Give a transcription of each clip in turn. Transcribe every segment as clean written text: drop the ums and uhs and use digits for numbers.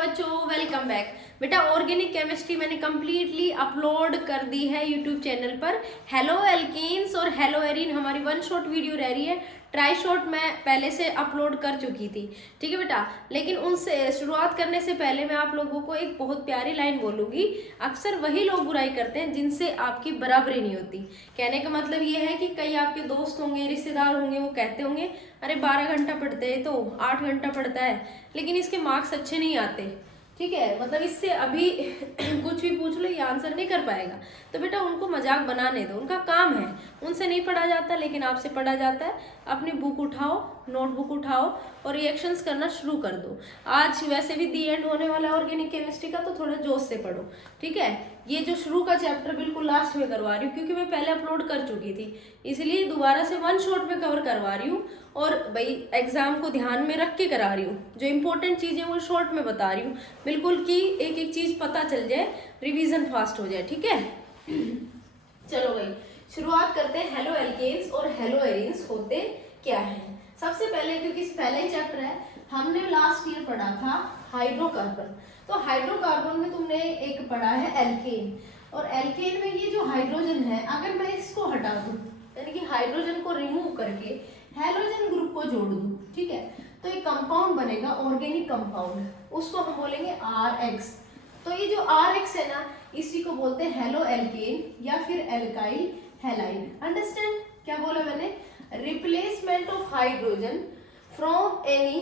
बच्चों, welcome back. बेटा organic chemistry मैंने कम्प्लीटली अपलोड कर दी है यूट्यूब चैनल पर। हेलो एल्केन्स और हेलो एरीन हमारी वन शॉट वीडियो रह रही है। ट्राई शॉट मैं पहले से अपलोड कर चुकी थी, ठीक है बेटा। लेकिन उनसे शुरुआत करने से पहले मैं आप लोगों को एक बहुत प्यारी लाइन बोलूंगी। अक्सर वही लोग बुराई करते हैं जिनसे आपकी बराबरी नहीं होती। कहने का मतलब ये है कि कई आपके दोस्त होंगे, रिश्तेदार होंगे, वो कहते होंगे अरे 12 घंटा पढ़ते हैं तो 8 घंटा पढ़ता है, लेकिन इसके मार्क्स अच्छे नहीं आते। ठीक है, मतलब इससे अभी कुछ भी पूछ लो ये आंसर नहीं कर पाएगा। तो बेटा उनको मजाक बनाने दो, उनका काम है। उनसे नहीं पढ़ा जाता लेकिन आपसे पढ़ा जाता है। अपनी बुक उठाओ, नोटबुक उठाओ और रिएक्शंस करना शुरू कर दो। आज वैसे भी दी एंड होने वाला है ऑर्गेनिक केमिस्ट्री का, तो थोड़ा जोश से पढ़ो, ठीक है। ये जो शुरू का चैप्टर बिल्कुल लास्ट में करवा रही हूँ क्योंकि मैं पहले अपलोड कर चुकी थी, इसलिए दोबारा से वन शॉट में कवर करवा रही हूँ। और भाई एग्जाम को ध्यान में रख के करा रही हूँ, जो इंपॉर्टेंट चीजें वो शॉर्ट में बता रही हूँ, बिल्कुल कि एक एक चीज पता चल जाए, रिवीजन फास्ट हो जाए, ठीक है। चलो भाई शुरुआत करते हैं। हेलो एल्केन्स और हेलो एरीन्स होते क्या है। सबसे पहले, क्योंकि पहला ही चैप्टर है, हमने लास्ट ईयर पढ़ा था हाइड्रोकार्बन। तो हाइड्रोकार्बन में तुमने एक पढ़ा है एल्केन, और एल्केन में ये जो हाइड्रोजन है, अगर मैं इसको हटा दूं यानी कि हाइड्रोजन को रिमूव करके हैलोजन ग्रुप को जोड़ दूं, ठीक है, तो एक कंपाउंड बनेगा ऑर्गेनिक कंपाउंड, उसको हम बोलेंगे RX। तो ये जो RX है ना, इसी को बोलते हैं हेलो एल्केन या फिर एल्काइल हैलाइड। अंडरस्टैंड क्या बोला मैंने? Replacement of hydrogen from any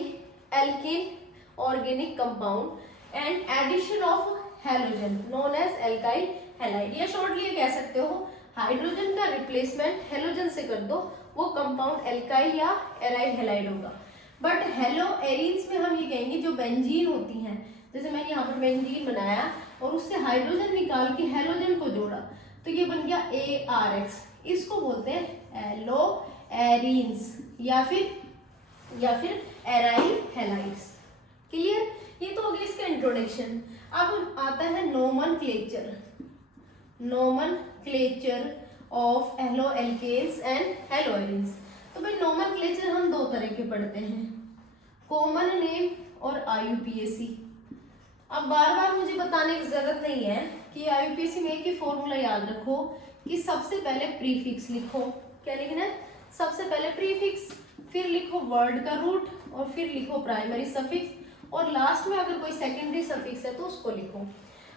alkane organic compound and addition of halogen known as alkyl halide. या शॉर्टली ये कह सकते हो हाइड्रोजन का रिप्लेसमेंट हैलोजन से कर दो, वो कंपाउंड एल्काइल या एराइल हैलाइड होगा। बट हेलो एरीन्स में हम ये कहेंगे जो बेंजीन होती हैं, जैसे मैंने यहाँ पर बेंजीन बनाया और उससे हाइड्रोजन निकाल के हैलोजन को जोड़ा, तो ये बन गया ARX। इसको बोलते हैं एलो एरीन्स या फिर एराइल हैलाइड्स। क्लियर? ये तो हो गया इसका इंट्रोडक्शन। अब आता है nomenclature of haloalkanes and haloarenes. तो भाई नोमेनक्लेचर हम दो तरह के पढ़ते हैं, कॉमन नेम और IUPAC। अब बार बार मुझे बताने की जरूरत नहीं है कि IUPAC में एक ही फॉर्मूला याद रखो कि सबसे पहले प्रीफिक्स लिखो। क्या लिखना है? सबसे पहले प्रीफिक्स, फिर लिखो वर्ड का रूट और फिर लिखो प्राइमरी सफिक्स, और लास्ट में अगर कोई सेकेंडरी सफिक्स है तो उसको लिखो।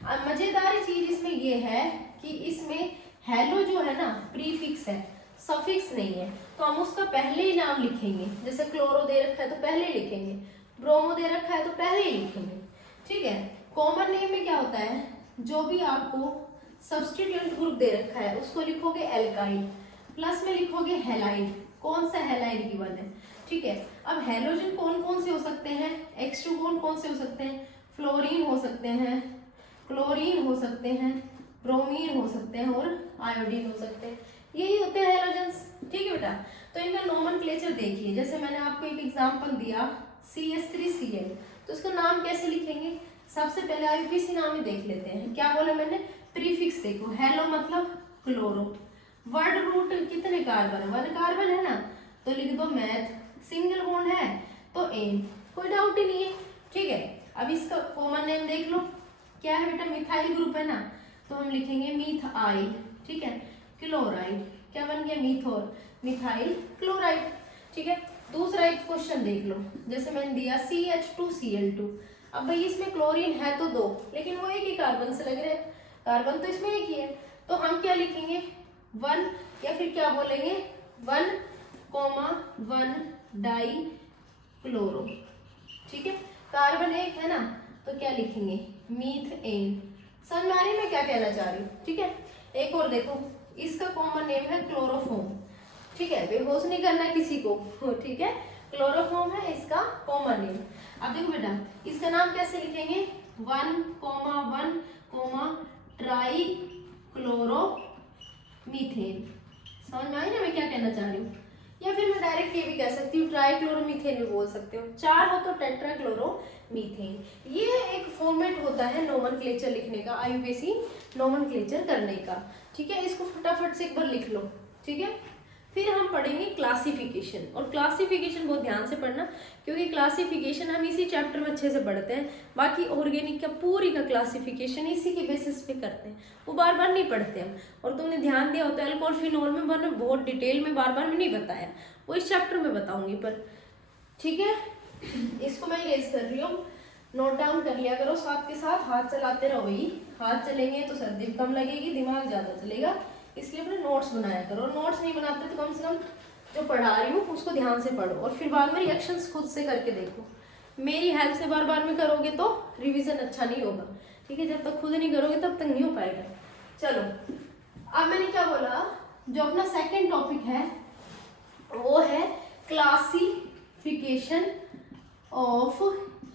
अब मजेदार चीज इसमें ये है कि इसमें हेलो जो है ना प्रीफिक्स है, सफिक्स नहीं है, तो हम उसका पहले ही नाम लिखेंगे। जैसे क्लोरो दे रखा है तो पहले ही लिखेंगे, ब्रोमो दे रखा है तो पहले ही लिखेंगे, ठीक है। कॉमन नेम में क्या होता है, जो भी आपको सब्स्टिट्यूएंट ग्रुप दे रखा है उसको लिखोगे एल्काइल, प्लस में लिखोगे हैलाइड। कौन सा हैलाइड गिवन है, ठीक है। अब हैलोजन कौन कौन से हो सकते हैं, H2 कौन से हो सकते हैं, फ्लोरीन हो सकते हैं, क्लोरीन हो सकते हैं, ब्रोमीन हो सकते हैं और आयोडीन हो सकते हैं। यही होते हैं हैलोजेंस, ठीक है बेटा। तो इनका नोमेनक्लेचर देखिए, जैसे मैंने आपको एक एग्जांपल दिया CH3Cl, तो इसका नाम कैसे लिखेंगे? सबसे पहले IUPAC नाम ही देख लेते हैं। क्या बोला मैंने? प्रीफिक्स देखो, हेलो मतलब क्लोरो, वर्ड रूट कितने कार्बन है, 1 कार्बन है ना, तो लिख दो मैथ, सिंगल बॉन्ड है तो एन, कोई डाउट ही नहीं है, ठीक है। अब इसका कॉमन नेम देख लो, क्या है बेटा? मिथाइल ग्रुप है ना, तो हम लिखेंगे मिथाइल, ठीक है। क्लोराइड क्या बन गया? मिथाइल क्लोराइड, ठीक है। दूसरा एक क्वेश्चन देख लो, जैसे मैंने दिया CH2Cl2। अब भाई इसमें क्लोरीन है तो 2, लेकिन वो एक ही कार्बन से लग रहे हैं, कार्बन तो इसमें एक ही है, तो हम क्या लिखेंगे? 1 या फिर क्या बोलेंगे 1,1 डाई क्लोरो, ठीक है। कार्बन एक है ना, तो क्या लिखेंगे? मीथेन। समझ में आ रही मैं क्या कहना चाह रही हूँ, ठीक है। एक और देखो, इसका कॉमन नेम है क्लोरोफॉर्म, ठीक है, बेहोश नहीं करना किसी को, ठीक है। क्लोरोफॉर्म है इसका कॉमन नेम। अब देखो बेटा इसका नाम कैसे लिखेंगे? 1,1 ट्राई क्लोरो मीथेन। समझ में आई ना मैं क्या कहना चाह रही हूँ? या फिर मैं डायरेक्ट ये भी कह सकती हूँ ट्राइक्लोरोमीथेन भी बोल सकते हो, 4 हो तो टेट्राक्लोरोमीथेन। ये एक फॉर्मेट होता है नोमेनक्लेचर लिखने का, IUPAC नोमेनक्लेचर करने का, ठीक है। इसको फटाफट से एक बार लिख लो, ठीक है। फिर हम पढ़ेंगे क्लासिफिकेशन, और क्लासिफिकेशन बहुत ध्यान से पढ़ना क्योंकि क्लासिफिकेशन हम इसी चैप्टर में अच्छे से पढ़ते हैं। बाकी ऑर्गेनिक का पूरी का क्लासिफिकेशन इसी के बेसिस पे करते हैं, वो बार बार नहीं पढ़ते हम। और तुमने ध्यान दिया होता है अल्कोहल फिनोल में मैंने बहुत डिटेल में बार बार में नहीं बताया, वो इस चैप्टर में बताऊंगी पर, ठीक है। इसको मैं इरेज कर रही हूँ, नोट डाउन कर लिया करो, साथ के साथ हाथ चलाते रहो ही। हाथ चलेंगे तो सर्दी कम लगेगी, दिमाग ज़्यादा चलेगा, इसलिए अपने नोट्स बनाया करो। नोट्स नहीं बनाते तो कम से कम जो पढ़ा रही हूँ उसको ध्यान से पढ़ो, और फिर बाद में रिएक्शंस खुद से करके देखो। मेरी हेल्प से बार बार में करोगे तो रिवीजन अच्छा नहीं होगा, ठीक है। जब तक खुद नहीं करोगे तब तक नहीं हो पाएगा। चलो, अब मैंने क्या बोला, जो अपना सेकेंड टॉपिक है वो है क्लासिफिकेशन ऑफ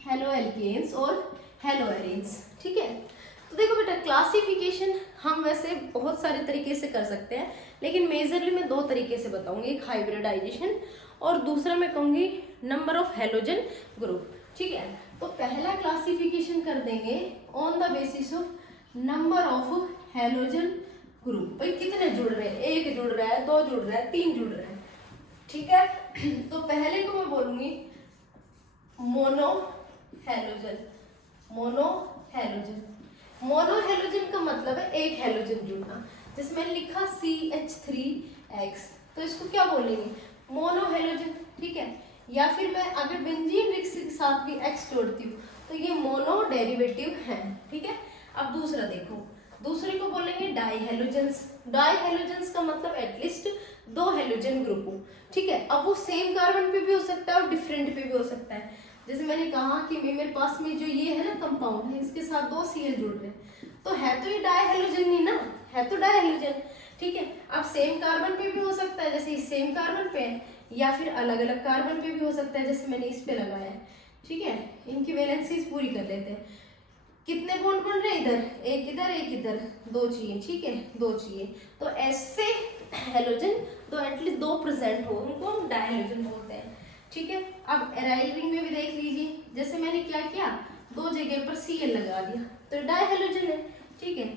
हेलोएल्केन्स और हेलोएरीन्स, ठीक है। तो देखो बेटा, क्लासिफिकेशन हम वैसे बहुत सारे तरीके से कर सकते हैं, लेकिन मेजरली मैं दो तरीके से बताऊंगी, एक हाइब्रिडाइजेशन और दूसरा मैं कहूंगी नंबर ऑफ हेलोजन ग्रुप, ठीक है। तो पहला क्लासिफिकेशन कर देंगे on the basis of number of halogen group, भाई कितने जुड़ रहे हैं, एक जुड़ रहा है, दो जुड़ रहा है, तीन जुड़ रहा है, ठीक है। तो पहले को मैं बोलूंगी mono halogen. Mono halogen, mono halogen का मतलब है एक हेलोजन जुड़ना, जैसे मैंने लिखा CH3X, तो इसको क्या बोलेंगे, मोनो हेलोजन, ठीक है। या फिर मैं अगर बेंजीन रिंग्स के साथ भी X जोड़ती हूँ तो ये मोनो डेरिवेटिव है, ठीक है। अब दूसरा देखो, दूसरे को बोलेंगे डाई हेलोजेंस। डाई हेलोजेंस का मतलब एटलीस्ट दो हेलोजन ग्रुप हो, ठीक है। अब वो सेम कार्बन पे भी हो सकता है और डिफरेंट पे भी हो सकता है। जैसे मैंने कहा कि मेरे पास में जो ये है ना कंपाउंड है, इसके साथ दो Cl जुड़ रहे हैं, तो है तो ये डाई हेलोजन नहीं ना, है तो डाई हेलोजन, ठीक है। अब सेम कार्बन पे भी हो सकता है, जैसे इस सेम कार्बन पे है, या फिर अलग अलग कार्बन पे भी हो सकता है, जैसे मैंने इस पे लगाया है, ठीक है। इनकी वैलेंसीज पूरी कर लेते हैं। कितने बॉन्ड बन रहे हैं इधर, एक इधर, दो चाहिए, ठीक है, दो चाहिए। तो ऐसे हेलोजन दो एटलीस्ट दो प्रेजेंट हो, उनको हम डाई हेलोजन बोलते हैं, ठीक है। अब एराइल रिंग में भी देख लीजिए, जैसे मैंने क्या किया, दो जगह पर Cl लगा दिया तो डाई हेलोजन है, ठीक है।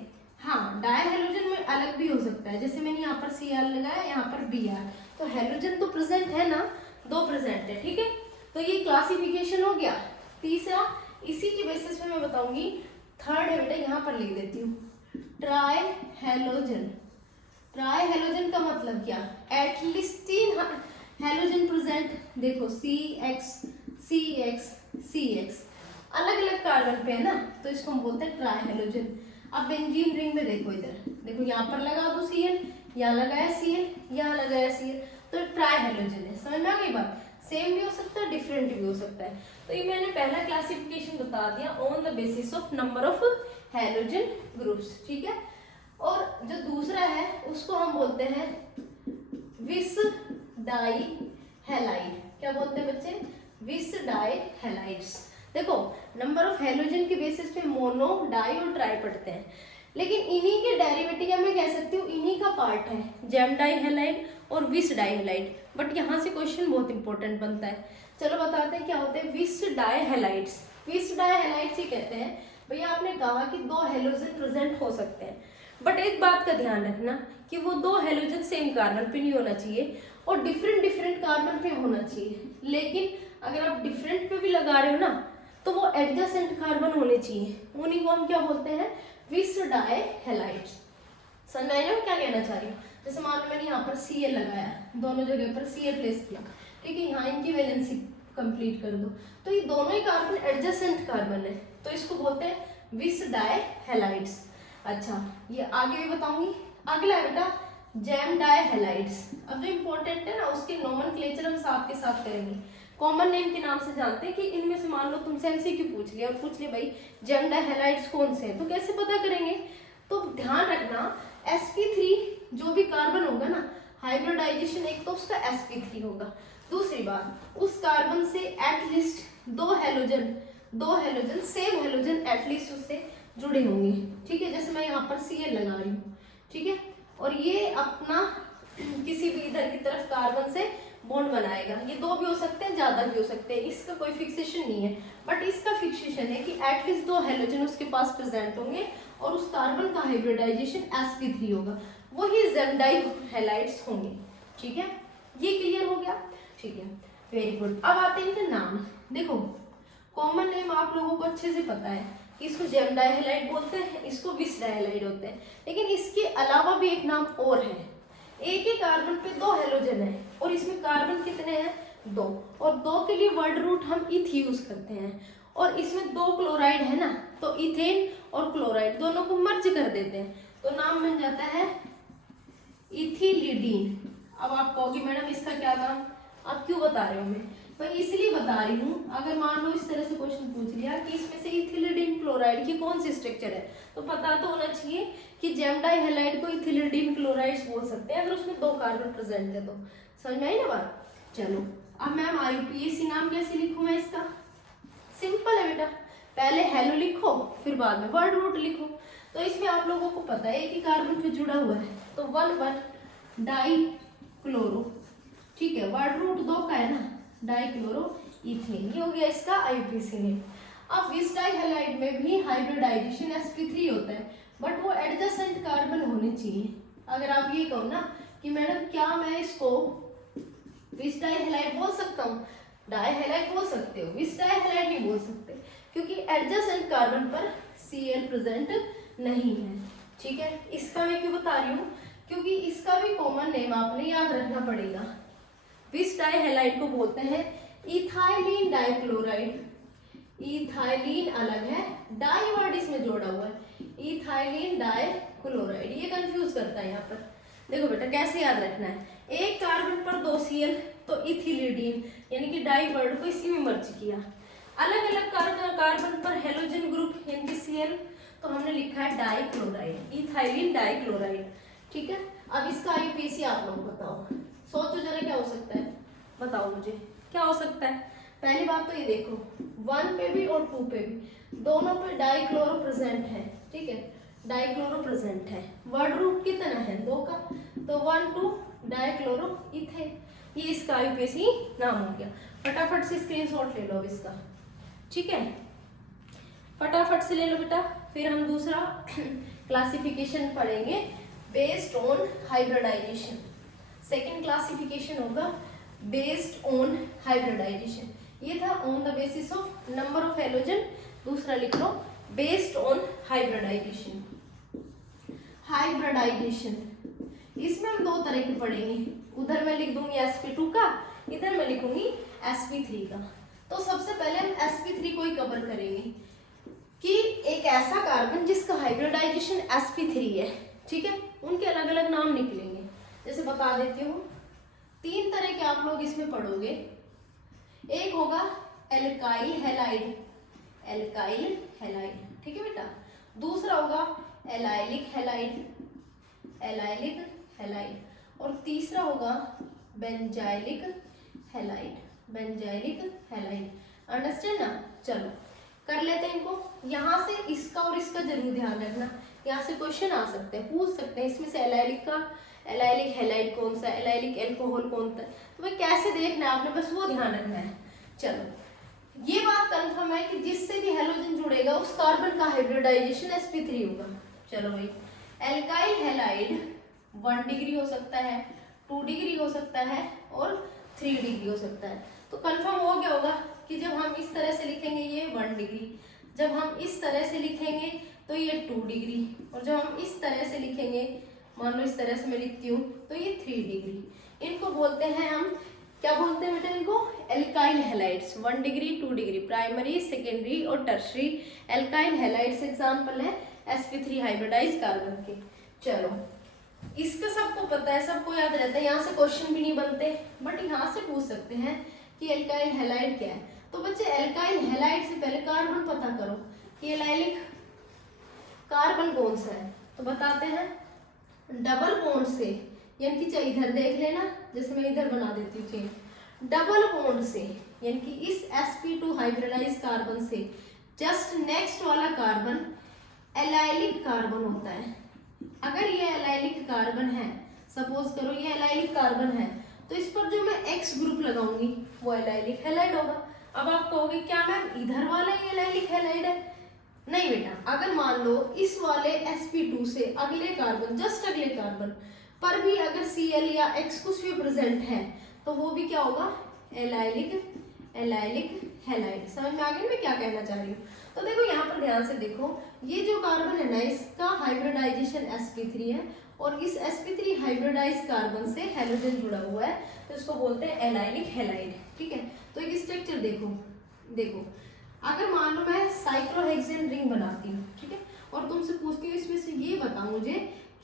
हाँ, डाई हेलोजन में अलग भी हो सकता है, जैसे मैंने यहाँ पर Cl लगाया, यहाँ पर Br, तो हेलोजन तो प्रेजेंट है ना, दो प्रेजेंट है, ठीक है। तो ये क्लासिफिकेशन हो गया। तीसरा, इसी की बेसिस पे मैं बताऊंगी, थर्ड है बेटा, यहाँ पर लिख देती हूँ ट्राई हेलोजन। ट्राई हेलोजन का मतलब क्या, एटलीस्ट तीन हेलोजन प्रेजेंट, देखो CX CX CX अलग अलग कार्बन पे है ना, तो इसको हम बोलते हैं ट्राई हेलोजन। अब बेंजीन रिंग में देखो, इधर देखो, यहाँ पर लगा दो Cl, यहाँ लगाया Cl, यहाँ लगाया Cl, तो ट्राई हेलोजन है। समझ में आ गई बात, सेम भी हो सकता है, डिफरेंट भी हो सकता है। तो ये मैंने पहला क्लासिफिकेशन बता दिया on the basis of number of halogen groups, ठीक है। और जो दूसरा है उसको हम बोलते हैं विस डाई हैलाइड। क्या बोलते हैं बच्चे, विस डाई हैलाइड्स। देखो, नंबर ऑफ हेलोजन के बेसिस पे मोनो, डाई और ट्राई पढ़ते हैं, लेकिन इन्हीं के डेरिवेटिव मैं कह सकती हूँ, इन्हीं का पार्ट है जेम डाई हैलाइड और विस डाई हैलाइड। बट यहाँ से क्वेश्चन बहुत इंपॉर्टेंट बनता है, चलो बताते हैं क्या होते हैं विस डाई हैलाइड्स। विस डाई हैलाइड्स ही कहते हैं, भैया आपने कहा कि दो हेलोजन प्रेजेंट हो सकते हैं, बट एक बात का ध्यान रखना कि वो दो हेलोजन सेम कार्बन पे नहीं होना चाहिए और डिफरेंट डिफरेंट कार्बन पे होना चाहिए। लेकिन अगर आप डिफरेंट पे भी लगा रहे हो ना, तो वो एडजेसेंट कार्बन होने चाहिए, उन्हीं को हम क्या बोलते हैं, विस डाई हैलाइड्स। समझ में आया क्या कहना चाह रही हूँ। जैसे मान लो मैंने यहाँ पर Cl लगाया, दोनों जगह पर Cl प्लेस किया, ठीक है, यहाँ इनकी वैलेंसी कंप्लीट कर दो, तो ये दोनों ही कार्बन एडजेसेंट कार्बन है, तो इसको बोलते हैं विस डाई हैलाइड्स। अच्छा, ये आगे भी बताऊंगी। अगला है बेटा जेम डाई हैलाइड्स। अब जो इम्पोर्टेंट है ना, उसके नोमेनक्लेचर हम साथ के साथ करेंगे। कॉमन नेम के नाम से जानते हैं कि इनमें से मान लो तुमसे एमसीक्यू पूछ लिया और पूछ लिया भाई जेम डाई हैलाइड्स कौन से हैं, तो कैसे पता करेंगे। तो ध्यान रखना, sp3 जो भी कार्बन होगा ना, हाइब्रिडाइजेशन एक तो उसका sp3 होगा, दूसरी बात उस कार्बन से एटलीस्ट दो हेलोजन सेम हेलोजन एटलीस्ट उससे जुड़े होंगे, ठीक है। जैसे मैं यहाँ पर Cl लगा रही हूँ, ठीक है, और ये अपना किसी भी इधर की तरफ कार्बन से बॉन्ड बनाएगा। ये दो भी हो सकते हैं, ज्यादा भी हो सकते हैं, इसका कोई फिक्सेशन नहीं है, बट इसका फिक्सेशन है कि एटलीस्ट दो हेलोजन उसके पास प्रेजेंट होंगे और उस कार्बन का हाइब्रिडाइजेशन sp3 होगा, वही जेम डाई हैलाइड्स होंगे, ठीक है। ये क्लियर हो गया, ठीक है, वेरी गुड। अब आते हैं इनका नाम। देखो कॉमन नेम आप लोगों को अच्छे से पता है कि इसको जेम डाइहैलाइड बोलते हैं, इसको विस डाइहैलाइड होते हैं, लेकिन इसके अलावा भी एक नाम और है। एक ही कार्बन पे 2 हेलोजन है और इसमें कार्बन कितने हैं, 2, और 2 के लिए वर्ड रूट हम इथ यूज करते हैं, और इसमें 2 क्लोराइड है ना, तो इथेन और क्लोराइड दोनों को मर्ज कर देते हैं, तो नाम बन जाता है इथिलीडीन। अब आप कहोगे मैडम इसका क्या नाम, आप क्यों बता रहे हो, मैं इसलिए बता रही हूँ, अगर मान लो इस तरह से क्वेश्चन पूछ लिया कि इसमें से इथिलीडीन क्लोराइड की कौन सी स्ट्रक्चर है, तो पता तो होना चाहिए कि जेम डाइहैलाइड को इथिलीडीन क्लोराइड्स बोल सकते हैं अगर उसमें 2 कार्बन प्रेजेंट है तो। समझ में आई ना बात। चलो अब मैम IUPAC नाम कैसे लिखूं मैं इसका, सिंपल है बेटा, पहले हेलो लिखो फिर बाद में वर्ड रूट लिखो। तो इसमें आप लोगों को पता है कि कार्बन पे जुड़ा हुआ है, तो 1,1 डाई क्लोरो, ठीक है, वर्ड रूट 2 का है ना, डाइक्लोरो इथेन, ये हो गया इसका IUPAC नेम। अब विस डाइहैलाइड में भी हाइब्रिडाइजेशन sp3 होता है, बट वो एडजेसेंट कार्बन होने चाहिए। अगर आप ये कहो ना कि मैडम क्या मैं इसको विस डाइहैलाइड बोल सकता हूँ, डाइहैलाइड बोल सकते हो, विस डाइहैलाइड नहीं बोल सकते, क्योंकि एडजेसेंट कार्बन पर Cl प्रेजेंट नहीं है, ठीक है। इसका मैं क्यों बता रही हूँ, क्योंकि इसका भी कॉमन नेम आपने याद रखना पड़ेगा। विस डाइहैलाइड को बोलते हैं इथाइलिन डाइक्लोराइड, इथाइलिन अलग है, डाई वर्ड इसमें जोड़ा हुआ है, इथाइलिन डाइक्लोराइड, ये कंफ्यूज करता है यहाँ पर। देखो बेटा कैसे याद रखना है, एक कार्बन पर 2 Cl तो इथिलीडीन, यानी कि डाई वर्ड को इसी में मर्ज किया। अलग अलग कार्बन पर हेलोजन ग्रुप यानी कि Cl, तो हमने लिखा है डाइक्लोराइड, इथाइलिन डाइक्लोराइड, ठीक है। अब इसका IUPAC आप लोग बताओ, सोचो जरा क्या हो सकता है, बताओ मुझे क्या हो सकता है। पहली बात तो ये देखो 1 पे भी और 2 पे भी दोनों पे डाइक्लोरो प्रेजेंट है, ठीक है, डाइक्लोरो प्रेजेंट है, वर्ड रूट कितना है 2 का, तो 1,2 डाइक्लोरो इथेन, ये इसका IUPAC नाम हो गया। फटाफट से स्क्रीनशॉट ले लो अब इसका, ठीक है, फटाफट से ले लो बेटा। फिर हम दूसरा क्लासिफिकेशन पढ़ेंगे based on hybridization. Second classification होगा बेस्ड ऑन हाइब्रिडाइजेशन, ये था on the basis of number of halogen, दूसरा लिख लो बेस्ड ऑन हाइब्रिडाइजेशन। हाइब्रिडाइजेशन इसमें हम 2 तरह के पढ़ेंगे, उधर मैं लिख दूंगी sp2 का, इधर मैं लिखूंगी sp3 का। तो सबसे पहले हम sp3 को ही कवर करेंगे कि एक ऐसा कार्बन जिसका हाइब्रिडाइजेशन sp3 है, ठीक है, उनके अलग अलग नाम निकलेंगे। जैसे बता देती हूँ, 3 तरह के आप लोग इसमें पढ़ोगे, एक होगा एल्काइल हैलाइड, एल्काइल हैलाइड, ठीक है बेटा, दूसरा होगा एलाइलिक हैलाइड, एलाइलिक हैलाइड, और तीसरा होगा benzylic halide, benzylic halide. Understand ना। चलो कर लेते हैं इनको। यहाँ से इसका और इसका जरूर ध्यान रखना, यहाँ से क्वेश्चन आ सकते हैं, पूछ सकते हैं इसमें से एलाइलिक का, एलाइलिक हैलाइड कौन सा, एलाइलिक एल्कोहल कौन सा, तो भाई कैसे देखना है आपने, बस वो ध्यान रखना है। चलो ये बात कंफर्म है कि जिससे भी हेलोजन जुड़ेगा उस कार्बन का हाइब्रिडाइजेशन sp3 होगा। चलो भाई, एल्काइल हैलाइड 1 डिग्री हो सकता है, 2 डिग्री हो सकता है और 3 डिग्री हो सकता है। तो कंफर्म हो गया होगा कि जब हम इस तरह से लिखेंगे ये 1 डिग्री, जब हम इस तरह से लिखेंगे तो ये 2 डिग्री, और जब हम इस तरह से लिखेंगे, मान लो इस तरह से मैं लिखती हूँ, तो ये 3 डिग्री। इनको बोलते हैं हम, क्या बोलते हैं बेटा इनको, alkyl halides. 1 degree 2 degree primary, secondary और टर्शरी एल्काइल हैलाइड्स एग्जाम्पल है sp3 हाइब्रिडाइज कार्बन के। चलो इसका सबको पता है, सबको याद रहता है, यहाँ से क्वेश्चन भी नहीं बनते, बट यहाँ से पूछ सकते हैं कि एल्काइल हैलाइड क्या है। तो बच्चे एल्काइल हैलाइड से पहले कार्बन पता करो कि एलाइलिक कार्बन कौन सा है, तो बताते हैं डबल बॉन्ड से, यानी कि चाहे इधर देख लेना, जैसे मैं इधर बना देती हूँ चेन, डबल बॉन्ड से, यानी कि इस sp2 हाइब्रिडाइज कार्बन से जस्ट नेक्स्ट वाला कार्बन एलाइलिक कार्बन होता है। अगर ये एलाइलिक कार्बन है, सपोज करो ये एलाइलिक कार्बन है, तो इस पर जो मैं X ग्रुप लगाऊंगी वो एलाइलिक हैलाइड होगा। अब आप कहोगे क्या मैम इधर वाला ये एलाइलिक हैलाइड है? नहीं बेटा, अगर मान लो इस वाले sp2 से अगले कार्बन, जस्ट अगले कार्बन पर भी अगर Cl या X कुछ भी प्रेजेंट है, तो वो भी क्या होगा, एलाइलिक एलाइलिक हैलाइड। समझ में आ गया मैं क्या कहना चाह रही हूँ। तो देखो यहाँ पर ध्यान से देखो, ये जो कार्बन है ना इसका हाइब्रिडाइजेशन sp3 है और इस sp3 हाइब्रिडाइज कार्बन से हैलोजन जुड़ा हुआ है, तो इसको बोलते हैं एलाइलिक हैलाइड। ठीक है, तो एक स्ट्रक्चर देखो, देखो अगर मान लो मैं साइक्लोहेक्सेन रिंग बनाती हूँ, ठीक है, और तुमसे पूछती हूँ इसमें से ये बताओ मुझे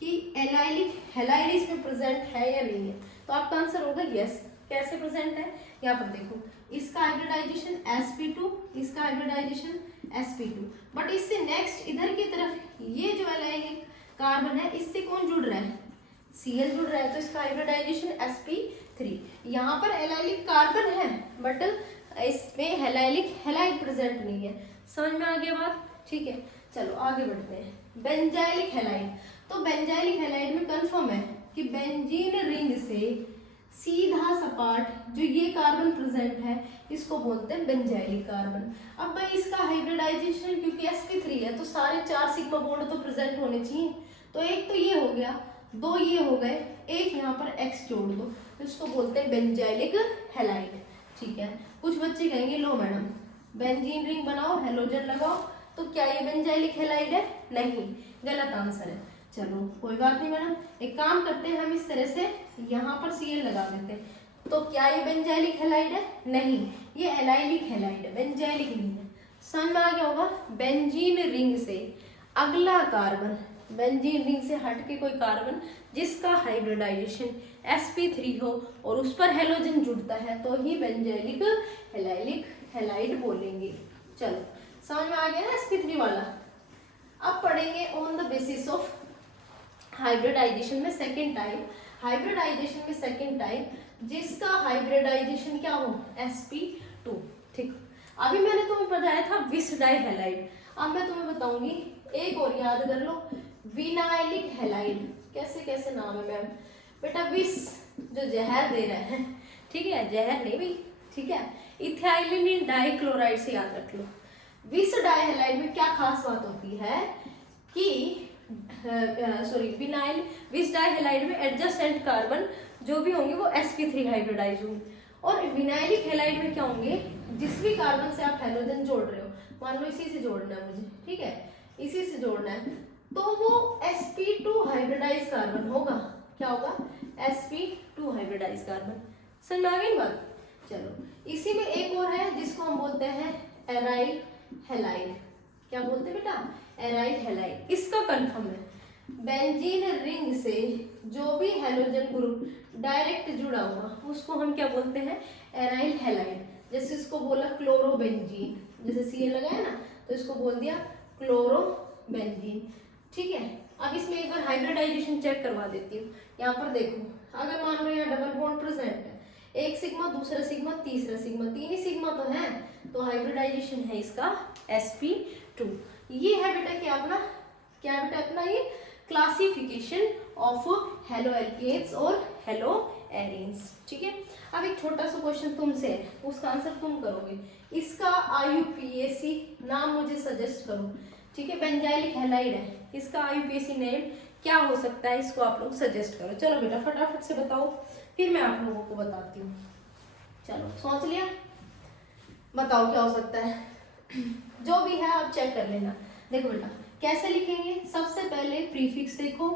कि एलाइलिक हैलाइड इसमें प्रेजेंट है या नहीं है, तो आपका आंसर होगा यस। कैसे प्रेजेंट है, यहाँ पर देखो, इसका हाइब्रिडाइजेशन sp2, इसका हाइब्रिडाइजेशन sp2, बट इससे नेक्स्ट इधर की तरफ ये जो एलाइलिक कार्बन है इससे कौन जुड़ रहा है, Cl जुड़ रहा है, तो इसका हाइब्रिडाइजेशन sp3। यहाँ पर एलाइलिक कार्बन है बट इसमें हैलाइलिक हैलाइड प्रेजेंट नहीं है। समझ में आ गया बात, ठीक है। चलो आगे बढ़ते हैं। बेंजाइलिक हैलाइड, तो बेंजाइलिक हैलाइड में कंफर्म है कि बेंजीन रिंग से सीधा सपाट जो ये कार्बन प्रेजेंट है इसको बोलते हैं बेंजाइलिक कार्बन। अब भाई इसका हाइब्रिडाइजेशन क्योंकि sp3 है तो सारे 4 सिग्मा बॉन्ड तो प्रेजेंट होने चाहिए, तो एक तो ये हो गया, 2 ये हो गए, एक यहाँ पर x जोड़ दो, तो इसको बोलते हैं बेंजाइलिक हैलाइड। ठीक है, कुछ बच्चे कहेंगे लो मैडम बेंजीन रिंग बनाओ हेलोजन लगाओ, तो क्या ये बेंजाइलिक हैलाइड है, नहीं, गलत आंसर है। चलो कोई बात नहीं मैडम, एक काम करते हैं हम इस तरह से यहाँ पर Cl लगा देते हैं, तो क्या ये बेंजाइलिक हैलाइड है, नहीं, ये एलाइलिक हैलाइड है, बेंजाइलिक नहीं है। समझ में आ गया होगा। बेंजीन रिंग से अगला कार्बन, बेंजीन रिंग से हट के कोई कार्बन जिसका हाइब्रिडाइजेशन sp3 हो और उस पर हेलोजन जुड़ता है तो ही बेंजाइलिक हैलाइलिक हैलाइड बोलेंगे। चलो समझ में आ गया ना sp3 वाला। अब पढ़ेंगे on the basis of hybridization में सेकेंड टाइप, हाइब्रिडाइजेशन में सेकेंड टाइप जिसका हाइब्रिडाइजेशन क्या हो, sp2। ठीक, अभी मैंने तुम्हें बताया था विस डाई हैलाइड, अब मैं तुम्हें बताऊंगी एक और याद कर लो, विनाइलिक हैलाइड। कैसे कैसे नाम है मैम, बेटा विस जो जहर दे रहे हैं, ठीक है, जहर नहीं भाई, ठीक है, इथाइलिन डाइक्लोराइड से याद रख लो। विस डाई हैलाइड में क्या खास बात होती है कि विनाइल विस डाई हैलाइड में एडजेसेंट कार्बन जो भी होंगे वो sp3 हाइब्रिडाइज होंगे, और विनाइलिक हैलाइड में क्या होंगे, जिस भी कार्बन से आप हैलोजन जोड़ रहे हो, मान लो इसी से जोड़ना है मुझे, ठीक है, इसी से जोड़ना है, तो वो sp2 हाइब्रिडाइज कार्बन होगा। क्या होगा, sp2 हाइब्रिडाइज कार्बन। समझ में आ गई बात। चलो इसी में एक और है जिसको हम बोलते हैं एराइल हैलाइड। क्या बोलते हैं बेटा, एराइल हैलाइड। इसका कंफर्म है बेंजीन रिंग से जो भी हैलोजन ग्रुप डायरेक्ट जुड़ा हुआ उसको हम क्या बोलते हैं, एराइल हैलाइड। जैसे इसको बोला क्लोरोबेंजीन, जैसे Cl लगाया ना तो इसको बोल दिया क्लोरोबेंजीन। ठीक है, अब इसमें एक बार हाइब्रिडाइजेशन चेक करवा देती हूँ। यहाँ पर देखो, अगर मान लो यहाँ डबल बॉन्ड प्रेजेंट है, एक सिग्मा, दूसरा सिग्मा, तीसरा सिग्मा, तीन ही सिग्मा तो है, तो हाइब्रिडाइजेशन है इसका sp2। ये है बेटा क्या अपना, क्या बेटा अपना ये क्लासिफिकेशन ऑफ हेलो एल्केन्स और हेलो एरीन्स। ठीक है, अब एक छोटा सा क्वेश्चन तुमसे है, उसका आंसर तुम करोगे। इसका IUPAC नाम मुझे सजेस्ट करो। ठीक है, बेंजाइलिक हैलाइड है, इसका IUPAC नेम क्या हो सकता है, इसको आप लोग सजेस्ट करो। चलो बेटा फटाफट से बताओ, फिर मैं आप लोगों को बताती हूँ। चलो सोच लिया, बताओ क्या हो सकता है। जो भी है आप चेक कर लेना। देखो बेटा कैसे लिखेंगे, सबसे पहले प्रीफिक्स देखो,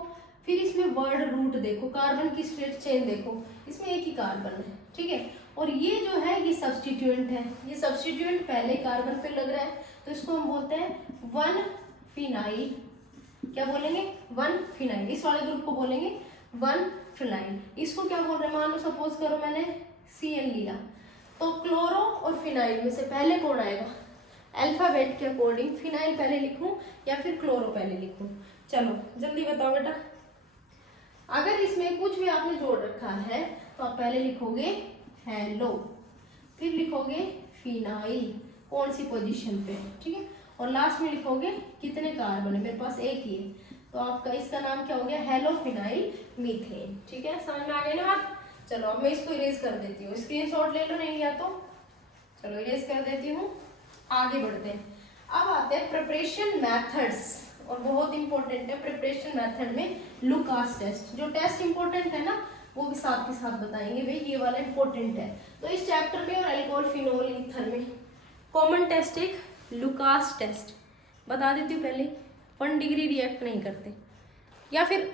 फिर इसमें वर्ड रूट देखो, कार्बन की स्ट्रेट चेन देखो, इसमें एक ही कार्बन है। ठीक है, और ये जो है ये सब्स्टिट्यूएंट है, ये सब्स्टिट्यूएंट पहले कार्बन पे लग रहा है तो इसको हम बोलते हैं 1-फिनाइल। क्या बोलेंगे, 1-फिनाइल। इस वाले ग्रुप को बोलेंगे 1-फिनाइल। इसको क्या बोल रहे हैं, मान लो सपोज करो मैंने Cl लिया, तो क्लोरो और फिनाइल में से पहले कौन आएगा, अल्फाबेट के अकॉर्डिंग फिनाइल पहले लिखूं या फिर क्लोरो पहले लिखूं। चलो जल्दी बताओ बेटा। अगर इसमें कुछ भी आपने जोड़ रखा है तो आप पहले लिखोगे हेलो, फिर लिखोगे फिनाइल कौन सी पोजीशन पे, ठीक है, और लास्ट में लिखोगे कितने कार्बन है, मेरे पास एक ही है, तो आपका इसका नाम क्या हो गया, हेलो फिनाइल मीथेन। ठीक है, समझ में आ गई ना बात। चलो अब मैं इसको इरेज कर देती हूँ, स्क्रीनशॉट ले लो, नहीं लिया तो चलो इरेज कर देती हूँ। आगे बढ़ते हैं, अब आते हैं प्रिपरेशन मेथड्स, और बहुत इंपॉर्टेंट है प्रिपरेशन मेथड में लुकास टेस्ट। जो टेस्ट इंपॉर्टेंट है ना वो भी साथ के साथ बताएंगे भाई, ये वाला इंपॉर्टेंट है। तो इस चैप्टर में और अल्कोहल फिनोल ईथर में कॉमन टेस्ट एक लुकास टेस्ट बता देती हूँ पहले। 1 डिग्री रिएक्ट नहीं करते, या फिर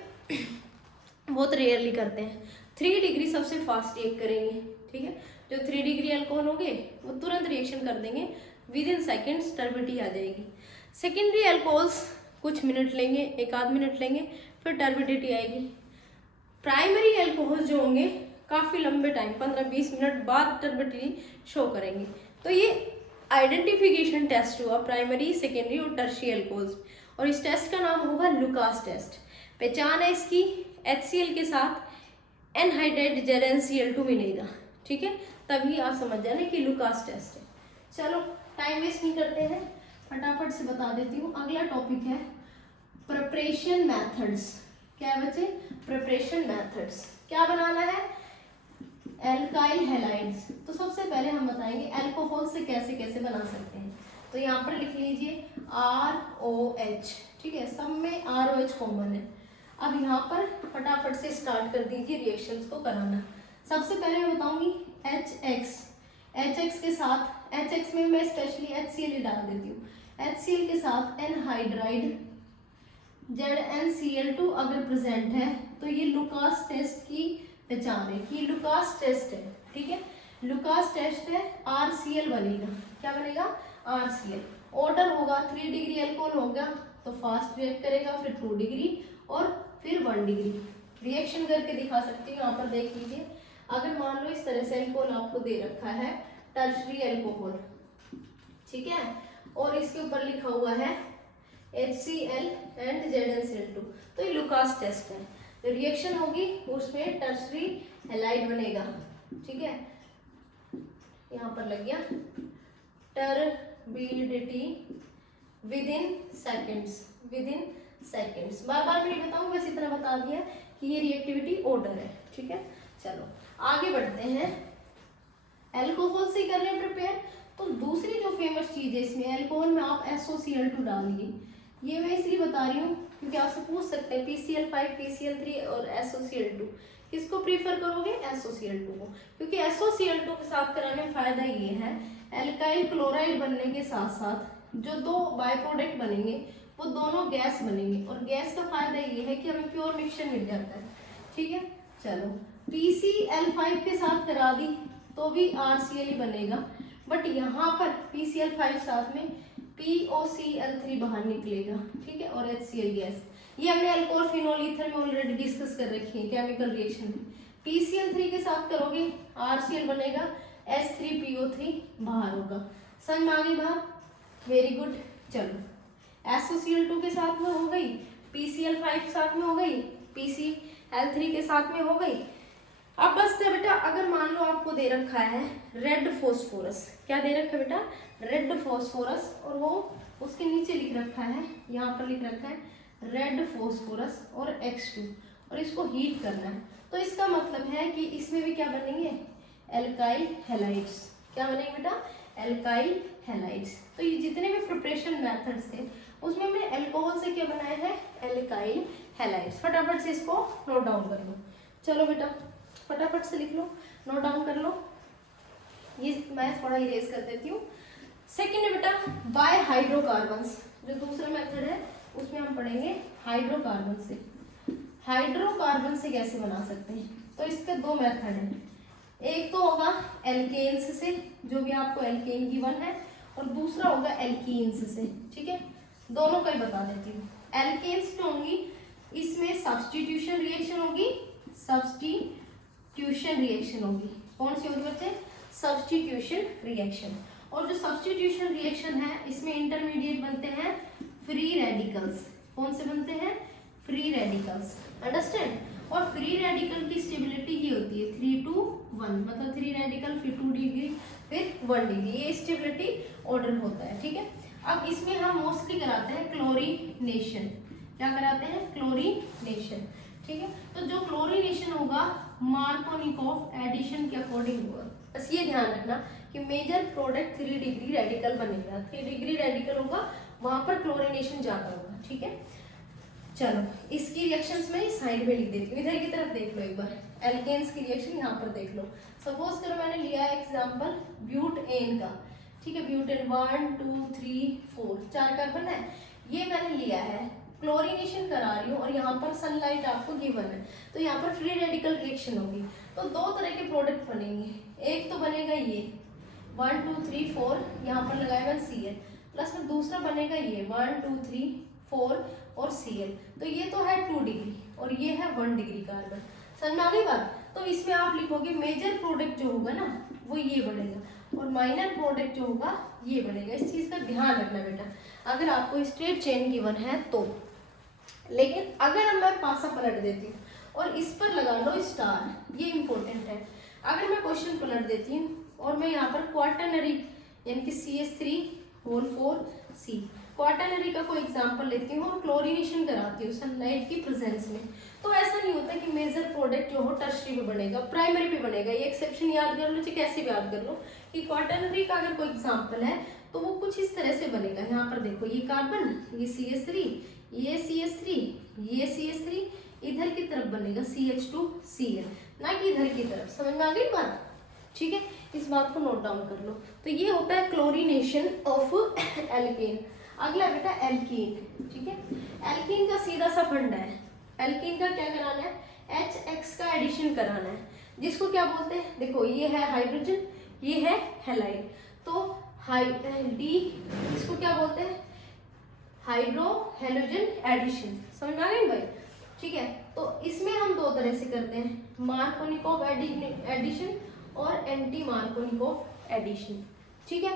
बहुत रेयरली करते हैं। 3 डिग्री सबसे फास्ट रिएक्ट करेंगे, ठीक है। जो 3 डिग्री अल्कोहल होंगे वो तुरंत रिएक्शन कर देंगे, विद इन सेकेंड्स टर्बिडिटी आ जाएगी। सेकेंडरी अल्कोहल्स कुछ मिनट लेंगे, 1 आध मिनट लेंगे, फिर टर्बिडिटी आएगी। प्राइमरी अल्कोहल जो होंगे काफ़ी लंबे टाइम 15-20 मिनट बाद टर्बिडिटी शो करेंगे। तो ये आइडेंटिफिकेशन टेस्ट हुआ प्राइमरी, सेकेंडरी और टर्शियरी अल्कोहल्स, और इस टेस्ट का नाम होगा लुकास टेस्ट। पहचान है इसकी, HCl के साथ एनहाइड्राइड ZnCl2 मिलेगा, ठीक है, तभी आप समझ जाना कि लुकास टेस्ट है। चलो टाइम वेस्ट नहीं करते हैं, फटाफट से बता देती हूँ। अगला टॉपिक है प्रिपरेशन मेथड्स। क्या है बच्चे? Preparation methods. क्या बनाना है? Alkyl halides. तो सबसे पहले हम बताएंगे अल्कोहल से कैसे कैसे बना सकते हैं। तो यहाँ पर लिख लीजिए ROH, ठीक है, सब में ROH कॉमन है। अब यहाँ पर फटाफट से स्टार्ट कर दीजिए रिएक्शंस को कराना। सबसे पहले मैं बताऊंगी HX के साथ, HX में मैं स्पेशली HCl डाल देती हूँ। HCl के साथ एनहाइड्राइड ZnCl2 अगर प्रेजेंट है तो ये लुकास टेस्ट की पहचान है कि लुकास टेस्ट है, ठीक है। लुकास टेस्ट है, RCl बनेगा। क्या बनेगा? RCl। ऑर्डर होगा 3 डिग्री अल्कोहल होगा तो फास्ट रिएक्ट करेगा, फिर 2 डिग्री और फिर 1 डिग्री। रिएक्शन करके दिखा सकती हूँ, यहाँ पर देख लीजिए। अगर मान लो इस तरह से अल्कोहल आपको दे रखा है टर्शरी अल्कोहल, ठीक है, और इसके ऊपर लिखा हुआ है HCl एंड ZnCl2, तो ये लुकास टेस्ट है। जो रिएक्शन होगी उसमें टर्शरी हैलाइड बनेगा, ठीक है, यहाँ पर लग गया टर्बिडिटी विद इन सेकेंड्स। बार बार मैं नहीं बताऊँ, बस इतना बता दिया कि ये रिएक्टिविटी ऑर्डर है, ठीक है। चलो आगे बढ़ते हैं। अल्कोहल से कर रहे हैं प्रिपेयर, तो दूसरी जो फेमस चीज है इसमें, अल्कोहल में आप SOCl2 डालिए। ये मैं इसलिए बता रही हूँ क्योंकि आपसे पूछ सकते हैं PCl5, PCl3 और SOCl2 किसको प्रीफर करोगे? SOCl2 को, क्योंकि SOCl2 के साथ कराने में फायदा ये है, एल्काइल क्लोराइड बनने के साथ साथ जो 2 बाय प्रोडक्ट बनेंगे वो दोनों गैस बनेंगे, और गैस का फायदा ये है कि हमें प्योर मिक्सचर मिल जाता है, ठीक है। चलो PCl5 के साथ करा दी तो भी RCl ही बनेगा, बट यहाँ पर PCl5 साथ में POCl3 बाहर निकलेगा, ठीक है, और HCl गैस। ये हमने अल्कोहल फिनोल ईथर में ऑलरेडी डिस्कस कर रखी है केमिकल रिएक्शन में। PCl3 के साथ करोगे RCl बनेगा, H3PO3 बाहर होगा। समझ में आ गई बात? Very good. चलो SOCl2 के साथ में हो गई, PCl5 साथ में हो गई, PCl3 के साथ में हो गई। अब बस बेटा, अगर मान लो आपको दे रखा है रेड फॉस्फोरस, क्या दे रखा है बेटा? रेड फॉस्फोरस, और वो उसके नीचे लिख रखा है, यहाँ पर लिख रखा है रेड फॉस्फोरस और X2, और इसको हीट करना है। तो इसका मतलब है कि इसमें भी क्या बनेंगे? Alkyl halides. क्या बनेंगे बेटा? Alkyl halides. तो ये जितने भी प्रिपरेशन मेथड्स थे उसमें हमने अल्कोहल से क्या बनाया है? Alkyl halides. फटाफट से इसको नोट डाउन कर लो। चलो बेटा फटाफट से लिख लो, नोट डाउन कर लो। ये मैं थोड़ा इरेज कर देती हूँ। सेकेंड है बेटा बाय हाइड्रोकार्बन्स। जो दूसरा मेथड है उसमें हम पढ़ेंगे हाइड्रोकार्बन से। हाइड्रोकार्बन से कैसे बना सकते हैं? तो इसके 2 मेथड हैं। एक तो होगा एल्केन्स से, जो भी आपको एल्केन गिवन है, और दूसरा होगा एल्कीन्स से, ठीक है। दोनों का ही बता देती हूँ। एल्केन्स जो होंगी इसमें सब्स्टिट्यूशन रिएक्शन होगी, सब्स्टिट्यूशन रिएक्शन होगी। कौन सी होगी बच्चे? Substitution reaction. और जो सब्स्टिट्यूशन रिएक्शन है इसमें इंटरमीडिएट बनते हैं फ्री रेडिकल्स। कौन से बनते हैं? Free radicals. अंडरस्टैंड? और फ्री रेडिकल की स्टेबिलिटी ये होती है 3 to 1, मतलब 3 रेडिकल फिर 2 डिग्री फिर 1 डिग्री, ये स्टेबिलिटी ऑर्डर होता है, ठीक है। अब इसमें हम मोस्टली कराते हैं क्लोरीनेशन। क्या कराते हैं? क्लोरीनेशन, ठीक है। तो जो क्लोरीनेशन होगा मार्कोनिकॉफ एडिशन के अकॉर्डिंग होगा। बस ये ध्यान रखना कि मेजर प्रोडक्ट 3 डिग्री रेडिकल बनेगा। 3 डिग्री रेडिकल होगा वहां पर क्लोरीनेशन ज्यादा होगा, ठीक है। चलो इसकी रिएक्शंस में साइड में लिख देती हूँ, इधर की तरफ देख लो एक बार, एल्केन्स की रिएक्शन यहाँ पर देख लो। सपोज करो मैंने लिया है एग्जांपल ब्यूटेन का, ठीक है, ब्यूटेन 1 2 3 4 4 कार्बन है, ये मैंने लिया है, क्लोरीनेशन करा रही हूँ और यहाँ पर सनलाइट आपको गिवन है, तो यहाँ पर फ्री रेडिकल रिएक्शन होगी। तो दो तरह के प्रोडक्ट बनेंगे, एक तो बनेगा ये 1 2 3 4, यहाँ पर लगाया मैंने Cl, प्लस में दूसरा बनेगा ये 1 2 3 4 और Cl। तो ये तो है 2 डिग्री और ये है 1 डिग्री कार्बन, समझ में आ गई बात। तो इसमें आप लिखोगे मेजर प्रोडक्ट जो होगा ना वो ये बनेगा और माइनर प्रोडक्ट जो होगा ये बनेगा। इस चीज़ का ध्यान रखना बेटा, अगर आपको स्ट्रेट चेन गिवन है तो। लेकिन अगर मैं पासा पलट देती हूँ और इस पर लगा लो स्टार, ये इंपॉर्टेंट है। अगर मैं क्वेश्चन पलट देती हूँ और मैं यहाँ पर क्वाटरनरी यानी कि CH3 क्वाटरनरी का कोई एग्जांपल लेती हूँ और क्लोरीनेशन कराती हूँ सनलाइट की प्रेजेंस में, तो ऐसा नहीं होता कि मेजर प्रोडक्ट जो हो टर्शरी पे बनेगा, प्राइमरी पे बनेगा। ये एक्सेप्शन याद कर लो, चाहे कैसे भी याद कर लो कि क्वाटरनरी का अगर कोई एग्जांपल है तो वो कुछ इस तरह से बनेगा। यहाँ पर देखो ये कार्बन, ये CH3, ये CH3, ये CH3, इधर की तरफ बनेगा CH2Cl, ना कि इधर की तरफ। समझ में आ गई बात, ठीक है, इस बात को नोट डाउन कर लो। तो ये होता है क्लोरीनेशन ऑफ एल्केन। अगला बेटा एल्कीन, ठीक है, एल्कीन का सीधा सा फंडा है, एल्कीन का क्या कराना है, HX का एडिशन कराना है, जिसको क्या बोलते हैं, देखो ये है हाइड्रोजन, ये है हैलाइड, तो डी इसको क्या बोलते हैं, हाइड्रो हेलोजन एडिशन। समझ में आ गई भाई, ठीक है। तो इसमें हम दो तरह से करते हैं, मार्कोनिकोव एडिशन और एंटी मार्कोनिकोव एडिशन, ठीक है।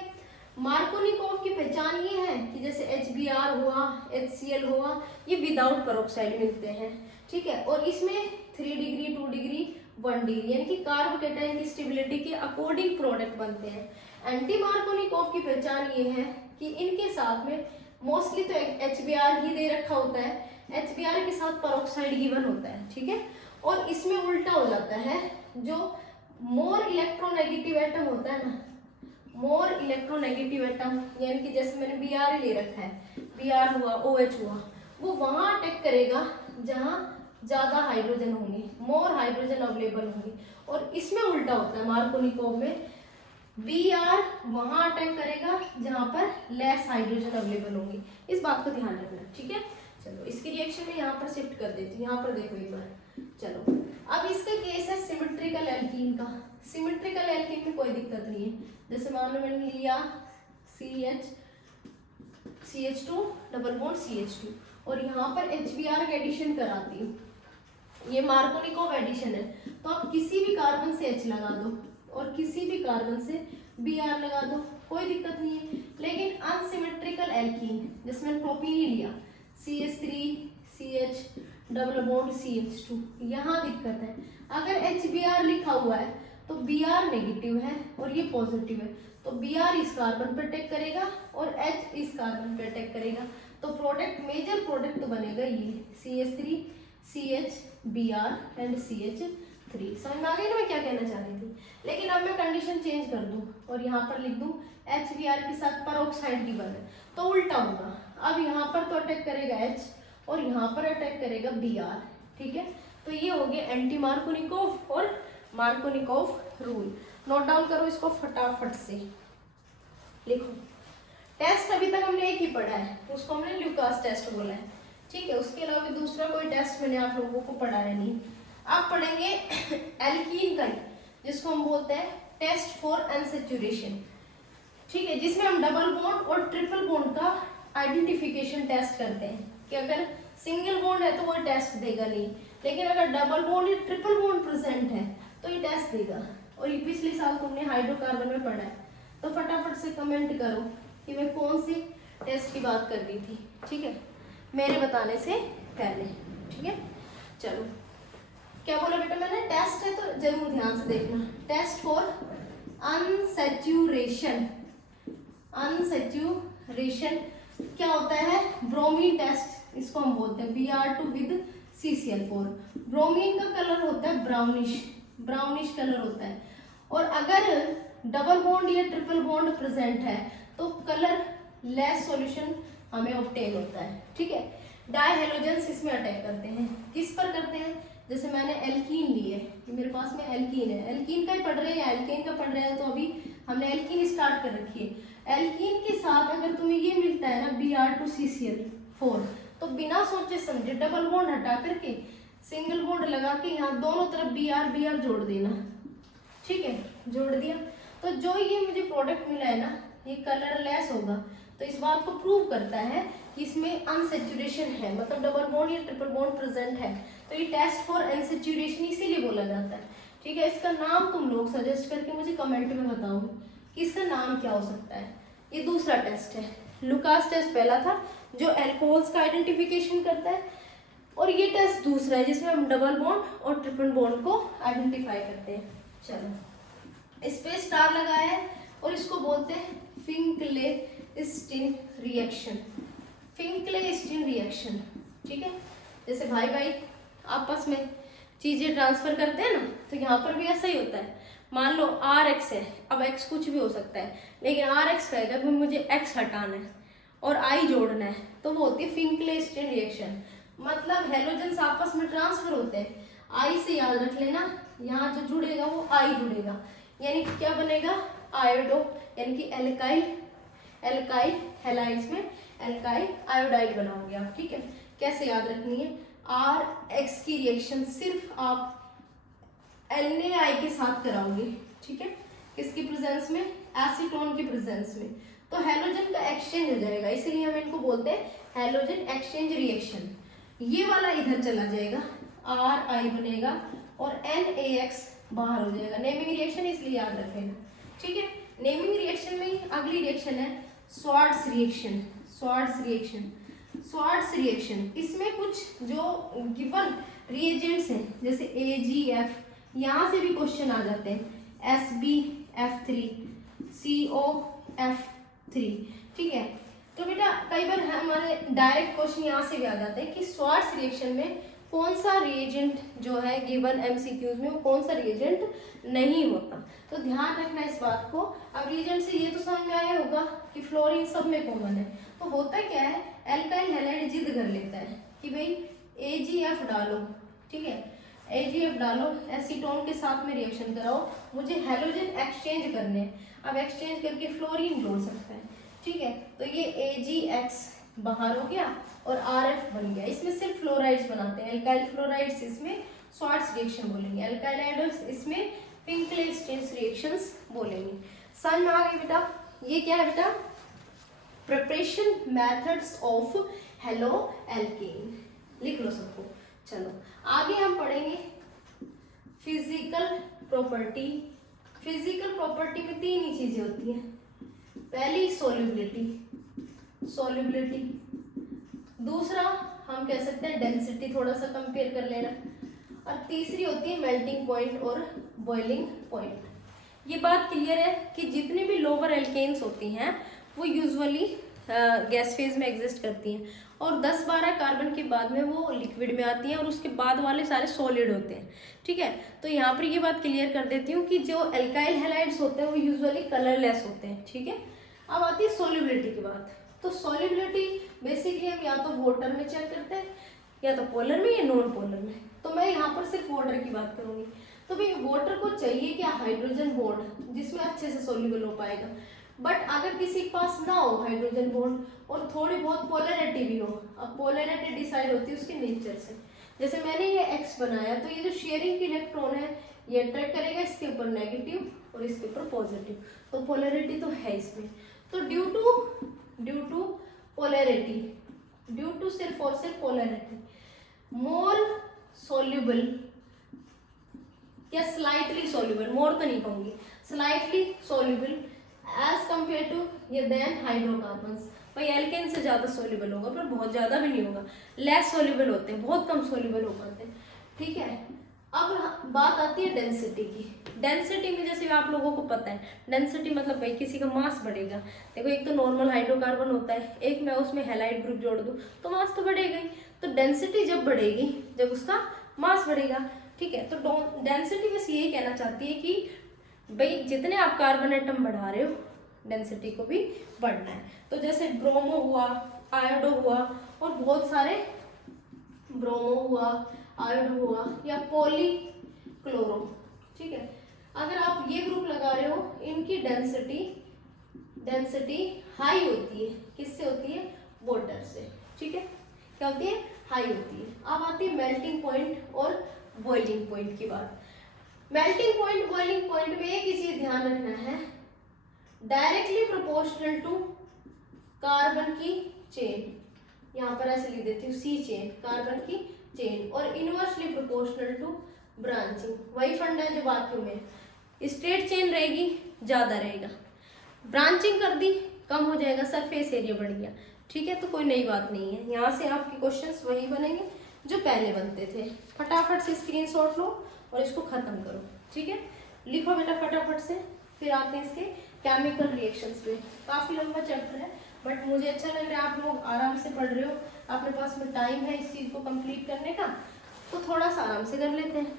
मार्कोनिकोव की पहचान ये है कि जैसे HBr हुआ, HCl हुआ, ये विदाउट पेरोक्साइड मिलते हैं, ठीक है। और इसमें 3 डिग्री 2 डिग्री 1 डिग्री यानी कि कार्बोकेटाइन की स्टेबिलिटी के अकॉर्डिंग प्रोडक्ट बनते हैं। एंटी मार्कोनिकोव की पहचान ये है कि इनके साथ में मोस्टली तो HBr ही दे रखा होता है, HBr के साथ पेरोक्साइड गिवन होता है, ठीक है। और इसमें उल्टा हो जाता है, जो मोर इलेक्ट्रोनेगेटिव एटम होता है ना, मोर इलेक्ट्रोनेगेटिव एटम यानी कि जैसे मैंने Br ले रखा है, Br हुआ, OH हुआ, वो वहां अटैक करेगा जहां ज्यादा हाइड्रोजन होंगे, मोर हाइड्रोजन अवेलेबल होंगे। और इसमें उल्टा होता है, मार्कोनिकोव में Br वहां अटैक करेगा जहां पर लेस हाइड्रोजन अवेलेबल होंगे। इस बात को ध्यान रखना, ठीक है। चलो इसकी रिएक्शन में यहाँ पर शिफ्ट कर देती हूँ, यहाँ पर देखो एक बार। चलो अब इसका केस है सिमेट्रिकल एल्कीन का। सिमेट्रिकल एल्कीन में कोई दिक्कत नहीं है, जैसे मान लो मैंने लिया CH2 डबल बॉन्ड CH2 और यहाँ पर HBr का एडिशन कराती हूँ, ये मार्कोनिकोव एडिशन है, तो आप किसी भी कार्बन से H लगा दो और किसी भी कार्बन से Br लगा दो, कोई दिक्कत नहीं है। लेकिन अनसिमेट्रिकल एल्कीन, जैसे मैंने प्रोपीन ही लिया CH3 CH double bond CH2, यहाँ दिक्कत है। अगर HBr लिखा हुआ है तो Br नेगेटिव है और ये पॉजिटिव है, तो Br इस कार्बन पर अटैक करेगा और H इस कार्बन पर अटैक करेगा, तो प्रोडक्ट मेजर प्रोडक्ट तो बनेगा ये CH3 CH Br and CH3। समझ में आ गई ना मैं क्या कहना चाह रही थी। लेकिन अब मैं कंडीशन चेंज कर दूं और यहाँ पर लिख दूं HBr के साथ पेरोक्साइड गिवन है, तो उल्टा होगा। अब यहाँ पर तो अटैक करेगा H और यहाँ पर अटैक करेगा Br, ठीक है। तो ये हो गया एंटी मार्कोनिकोव और मार्कोनिकोव रूल। नोट डाउन करो इसको फटाफट से, लिखो। टेस्ट अभी तक हमने एक ही पढ़ा है, उसको हमने ल्यूकास टेस्ट बोला है, ठीक है। उसके अलावा भी दूसरा कोई टेस्ट मैंने आप लोगों को पढ़ाया नहीं। आप पढ़ेंगे एल्कीन का, जिसको हम बोलते हैं टेस्ट फॉर अनसैचुरेशन, ठीक है, जिसमें हम डबल बॉन्ड और ट्रिपल बॉन्ड का आइडेंटिफिकेशन टेस्ट करते हैं कि अगर सिंगल बॉन्ड है तो वो टेस्ट देगा नहीं, लेकिन अगर डबल बॉन्ड या ट्रिपल बॉन्ड प्रेजेंट है तो ये टेस्ट देगा। और ये पिछले साल तुमने हाइड्रोकार्बन में पढ़ा है, तो फटाफट से कमेंट करो कि मैं कौन सी टेस्ट की बात कर रही थी, ठीक है, मेरे बताने से पहले, ठीक है। चलो क्या बोला बेटा मैंने, टेस्ट है तो जरूर ध्यान से देखना। टेस्ट फॉर अनसैचुरेशन, अनसैचुरेशन क्या होता है, ब्रोमीन टेस्ट इसको हम बोलते हैं, Br2 विद CCl4। ब्रोमीन का कलर होता है ब्राउनिश, ब्राउनिश कलर होता है। और अगर डबल बॉन्ड या ट्रिपल बॉन्ड प्रेजेंट है तो कलर लेस सॉल्यूशन हमें ऑब्टेन होता है, ठीक है। डाई हेलोजेंस इसमें अटैक करते हैं। किस पर करते हैं? जैसे मैंने एल्कीन ली है, मेरे पास में एल्कीन है, एल्कीन का ही पढ़ रहे हैं या एल्केन का पढ़ रहे हैं, तो अभी हमने एल्कीन स्टार्ट कर रखी है। एल्कीन के साथ अगर तुम्हें ये मिलता है ना Br2CCl4, तो बिना सोचे समझे डबल बॉन्ड हटा करके सिंगल बॉन्ड लगा के यहाँ दोनों तरफ Br जोड़ देना। ठीक है, जोड़ दिया तो जो ये मुझे प्रोडक्ट मिला है ना, ये कलरलेस होगा। तो इस बात को प्रूव करता है कि इसमें अनसेचुरेशन है, मतलब डबल बॉन्ड या ट्रिपल बॉन्ड प्रेजेंट है। तो ये टेस्ट फॉर अनसेचुरेशन इसीलिए बोला जाता है। ठीक है, इसका नाम तुम लोग सजेस्ट करके मुझे कमेंट में बताओ कि इसका नाम क्या हो सकता है। ये दूसरा टेस्ट है। लुकास टेस्ट पहला था जो अल्कोहल्स का आइडेंटिफिकेशन करता है, और ये टेस्ट दूसरा है जिसमें हम डबल बॉन्ड और ट्रिपल बॉन्ड को आइडेंटिफाई करते हैं। चलो, इस पे स्टार लगाया है और इसको बोलते हैं फिंकलेस्टीन रिएक्शन। फिंकलेस्टीन रिएक्शन, ठीक है। जैसे भाई भाई आपस में चीजें ट्रांसफर करते हैं ना, तो यहाँ पर भी ऐसा ही होता है। मान लो Rx है, अब x कुछ भी हो सकता है, लेकिन Rx कहेगा कि मुझे x हटाना है और I जोड़ना है, तो वो होती है फिंकलेस्टीन रिएक्शन। मतलब हेलोजेंस आपस में ट्रांसफर होते हैं। I से याद रख लेना, यहाँ जो जुड़ेगा वो I जुड़ेगा, यानी कि क्या बनेगा? आयोडो, यानी कि एल्काइल हैलाइड्स में एल्काइल आयोडाइड बनाओगे आप। ठीक है, कैसे याद रखनी है? Rx की रिएक्शन सिर्फ आप NaI के साथ कराओगे। ठीक है, किसकी प्रेजेंस में? एसीटोन की प्रेजेंस में। तो हेलोजन का एक्सचेंज हो जाएगा, इसीलिए हम इनको बोलते हैं हेलोजन एक्सचेंज रिएक्शन। ये वाला इधर चला जाएगा, Ri बनेगा और NaX बाहर हो जाएगा। नेमिंग रिएक्शन इसलिए याद रखेगा। ठीक है, नेमिंग रिएक्शन में अगली रिएक्शन है Swarts reaction. Swarts reaction, Swarts reaction, इसमें कुछ जो गिवन रिएजेंट्स हैं जैसे AgF, यहाँ से भी क्वेश्चन आ जाते हैं, SbF3, COF3। ठीक है, तो बेटा कई बार हमारे डायरेक्ट क्वेश्चन यहाँ से भी आ जाते हैं कि स्वार्ट्स रिएक्शन में कौन सा रिएजेंट जो है गिवन MCQs में, वो कौन सा रिएजेंट नहीं होता। तो ध्यान रखना इस बात को। अब रिएजेंट से ये तो समझ में आया होगा कि फ्लोरीन सब में कॉमन है। तो होता क्या है, एल्काइल हैलाइड जिद कर लेता है कि भाई AgF डालो। ठीक है, AgF डालो, एसीटोन के साथ में रिएक्शन कराओ, मुझे हेलोजन एक्सचेंज करने। अब एक्सचेंज करके फ्लोरीन जोड़ सकता है। ठीक है, तो ये AgX बाहर हो गया और RF बन गया। इसमें सिर्फ फ्लोराइड्स बनाते हैं, एल्काइल फ्लोराइड्स इसमें स्वार्ट्स रिएक्शन बोलेंगे, एल्काइल हाइड्रोक्स इसमें फिंकलेस्टीन रिएक्शंस बोलेंगे। समझ में आ गई बेटा? ये क्या है बेटा? Preparation methods of halo alkane, लिख लो सबको। चलो आगे हम पढ़ेंगे फिजिकल प्रॉपर्टी। फिजिकल प्रॉपर्टी में तीन ही चीजें होती हैं। पहली सोल्युबिलिटी, सोल्युबिलिटी, दूसरा हम कह सकते हैं डेंसिटी, थोड़ा सा कंपेयर कर लेना, और तीसरी होती है मेल्टिंग पॉइंट और बॉइलिंग पॉइंट। ये बात क्लियर है कि जितनी भी लोअर एल्केन्स होती हैं वो यूजुअली गैस फेज में एग्जिस्ट करती हैं, और 10-12 कार्बन के बाद में वो लिक्विड में आती हैं, और उसके बाद वाले सारे सॉलिड होते हैं। ठीक है, तो यहाँ पर ये बात क्लियर कर देती हूँ कि जो एल्काइल हैलाइड्स होते हैं वो यूजुअली कलरलेस होते हैं। ठीक है, अब आती है सोल्युबिलिटी की बात। तो सोल्युबिलिटी बेसिकली हम या तो वाटर में चेक करते हैं, या तो पोलर में या नॉन पोलर में। तो मैं यहाँ पर सिर्फ वाटर की बात करूंगी। तो भाई वाटर को चाहिए क्या? हाइड्रोजन बॉन्ड जिसमें अच्छे से सोल्यूबल हो पाएगा। बट अगर किसी के पास ना हो हाइड्रोजन बॉन्ड और थोड़ी बहुत पोलैरिटी भी हो, अब पोलैरिटी डिसाइड होती है उसके नेचर से। जैसे मैंने ये X बनाया, तो ये जो शेयरिंग की इलेक्ट्रॉन है ये अट्रैक्ट करेगा इसके ऊपर नेगेटिव और इसके ऊपर पॉजिटिव, तो पोलैरिटी तो है इसमें। तो due to polarity, due to सिर्फ और सिर्फ पोलैरिटी, मोर सोल्यूबल या स्लाइटली सोल्यूबल, मोर तो नहीं कहूंगी, slightly soluble as compare to ये देन हाइड्रोकार्बन्स। भाई एल्केन से ज्यादा सोल्यूबल होगा पर बहुत ज्यादा भी नहीं होगा, लेस सोल्यूबल होते हैं, बहुत कम सोल्यूबल हो पाते हैं। ठीक है, अब बात आती है डेंसिटी की। डेंसिटी में जैसे आप लोगों को पता है, डेंसिटी मतलब भाई किसी का मास बढ़ेगा। देखो एक तो नॉर्मल हाइड्रोकार्बन होता है, एक मैं उसमें हैलाइड ग्रुप जोड़ दूं तो मास तो बढ़ेगा ही। तो डेंसिटी जब बढ़ेगी जब उसका मास बढ़ेगा। ठीक है, तो डेंसिटी बस यही कहना चाहती है कि भाई जितने आप कार्बन एटम बढ़ा रहे हो डेंसिटी को भी बढ़ना है। तो जैसे ब्रोमो हुआ, आयोडो हुआ और बहुत सारे ब्रोमो हुआ, आयोडो हुआ, या पॉलीक्लोरो, ठीक है। अगर आप ये ग्रुप लगा रहे हो, इनकी डेंसिटी हाई होती है। किससे होती है? वाटर से, ठीक है। क्या होती है? हाई होती है। अब आती है मेल्टिंग पॉइंट और बॉइलिंग पॉइंट की बात। मेल्टिंग पॉइंट, बॉइलिंग पॉइंट में एक ही चीज ध्यान रखना है, डायरेक्टली प्रोपोर्शनल टू कार्बन की चेन, यहाँ पर ऐसे लिख देती हूँ सी चेन, कार्बन की चेन, और इनवर्सली प्रोपोर्शनल टू ब्रांचिंग। वही फंडा है जो बाकियों में, स्ट्रेट चेन रहेगी ज्यादा रहेगा, ब्रांचिंग कर दी कम हो जाएगा, सरफेस एरिया बढ़ गया, ठीक है। तो कोई नई बात नहीं है, यहाँ से आपके क्वेश्चंस वही बनेंगे जो पहले बनते थे। फटाफट से स्क्रीनशॉट लो और इसको खत्म करो, ठीक है। लिखो बेटा फटाफट से। फिर आते हैं इसके केमिकल रिएक्शंस पे। काफी लंबा चैप्टर है, बट मुझे अच्छा लग रहा है आप लोग आराम से पढ़ रहे हो, आपके पास में टाइम है इस चीज को कंप्लीट करने का, तो थोड़ा सा आराम से कर लेते हैं,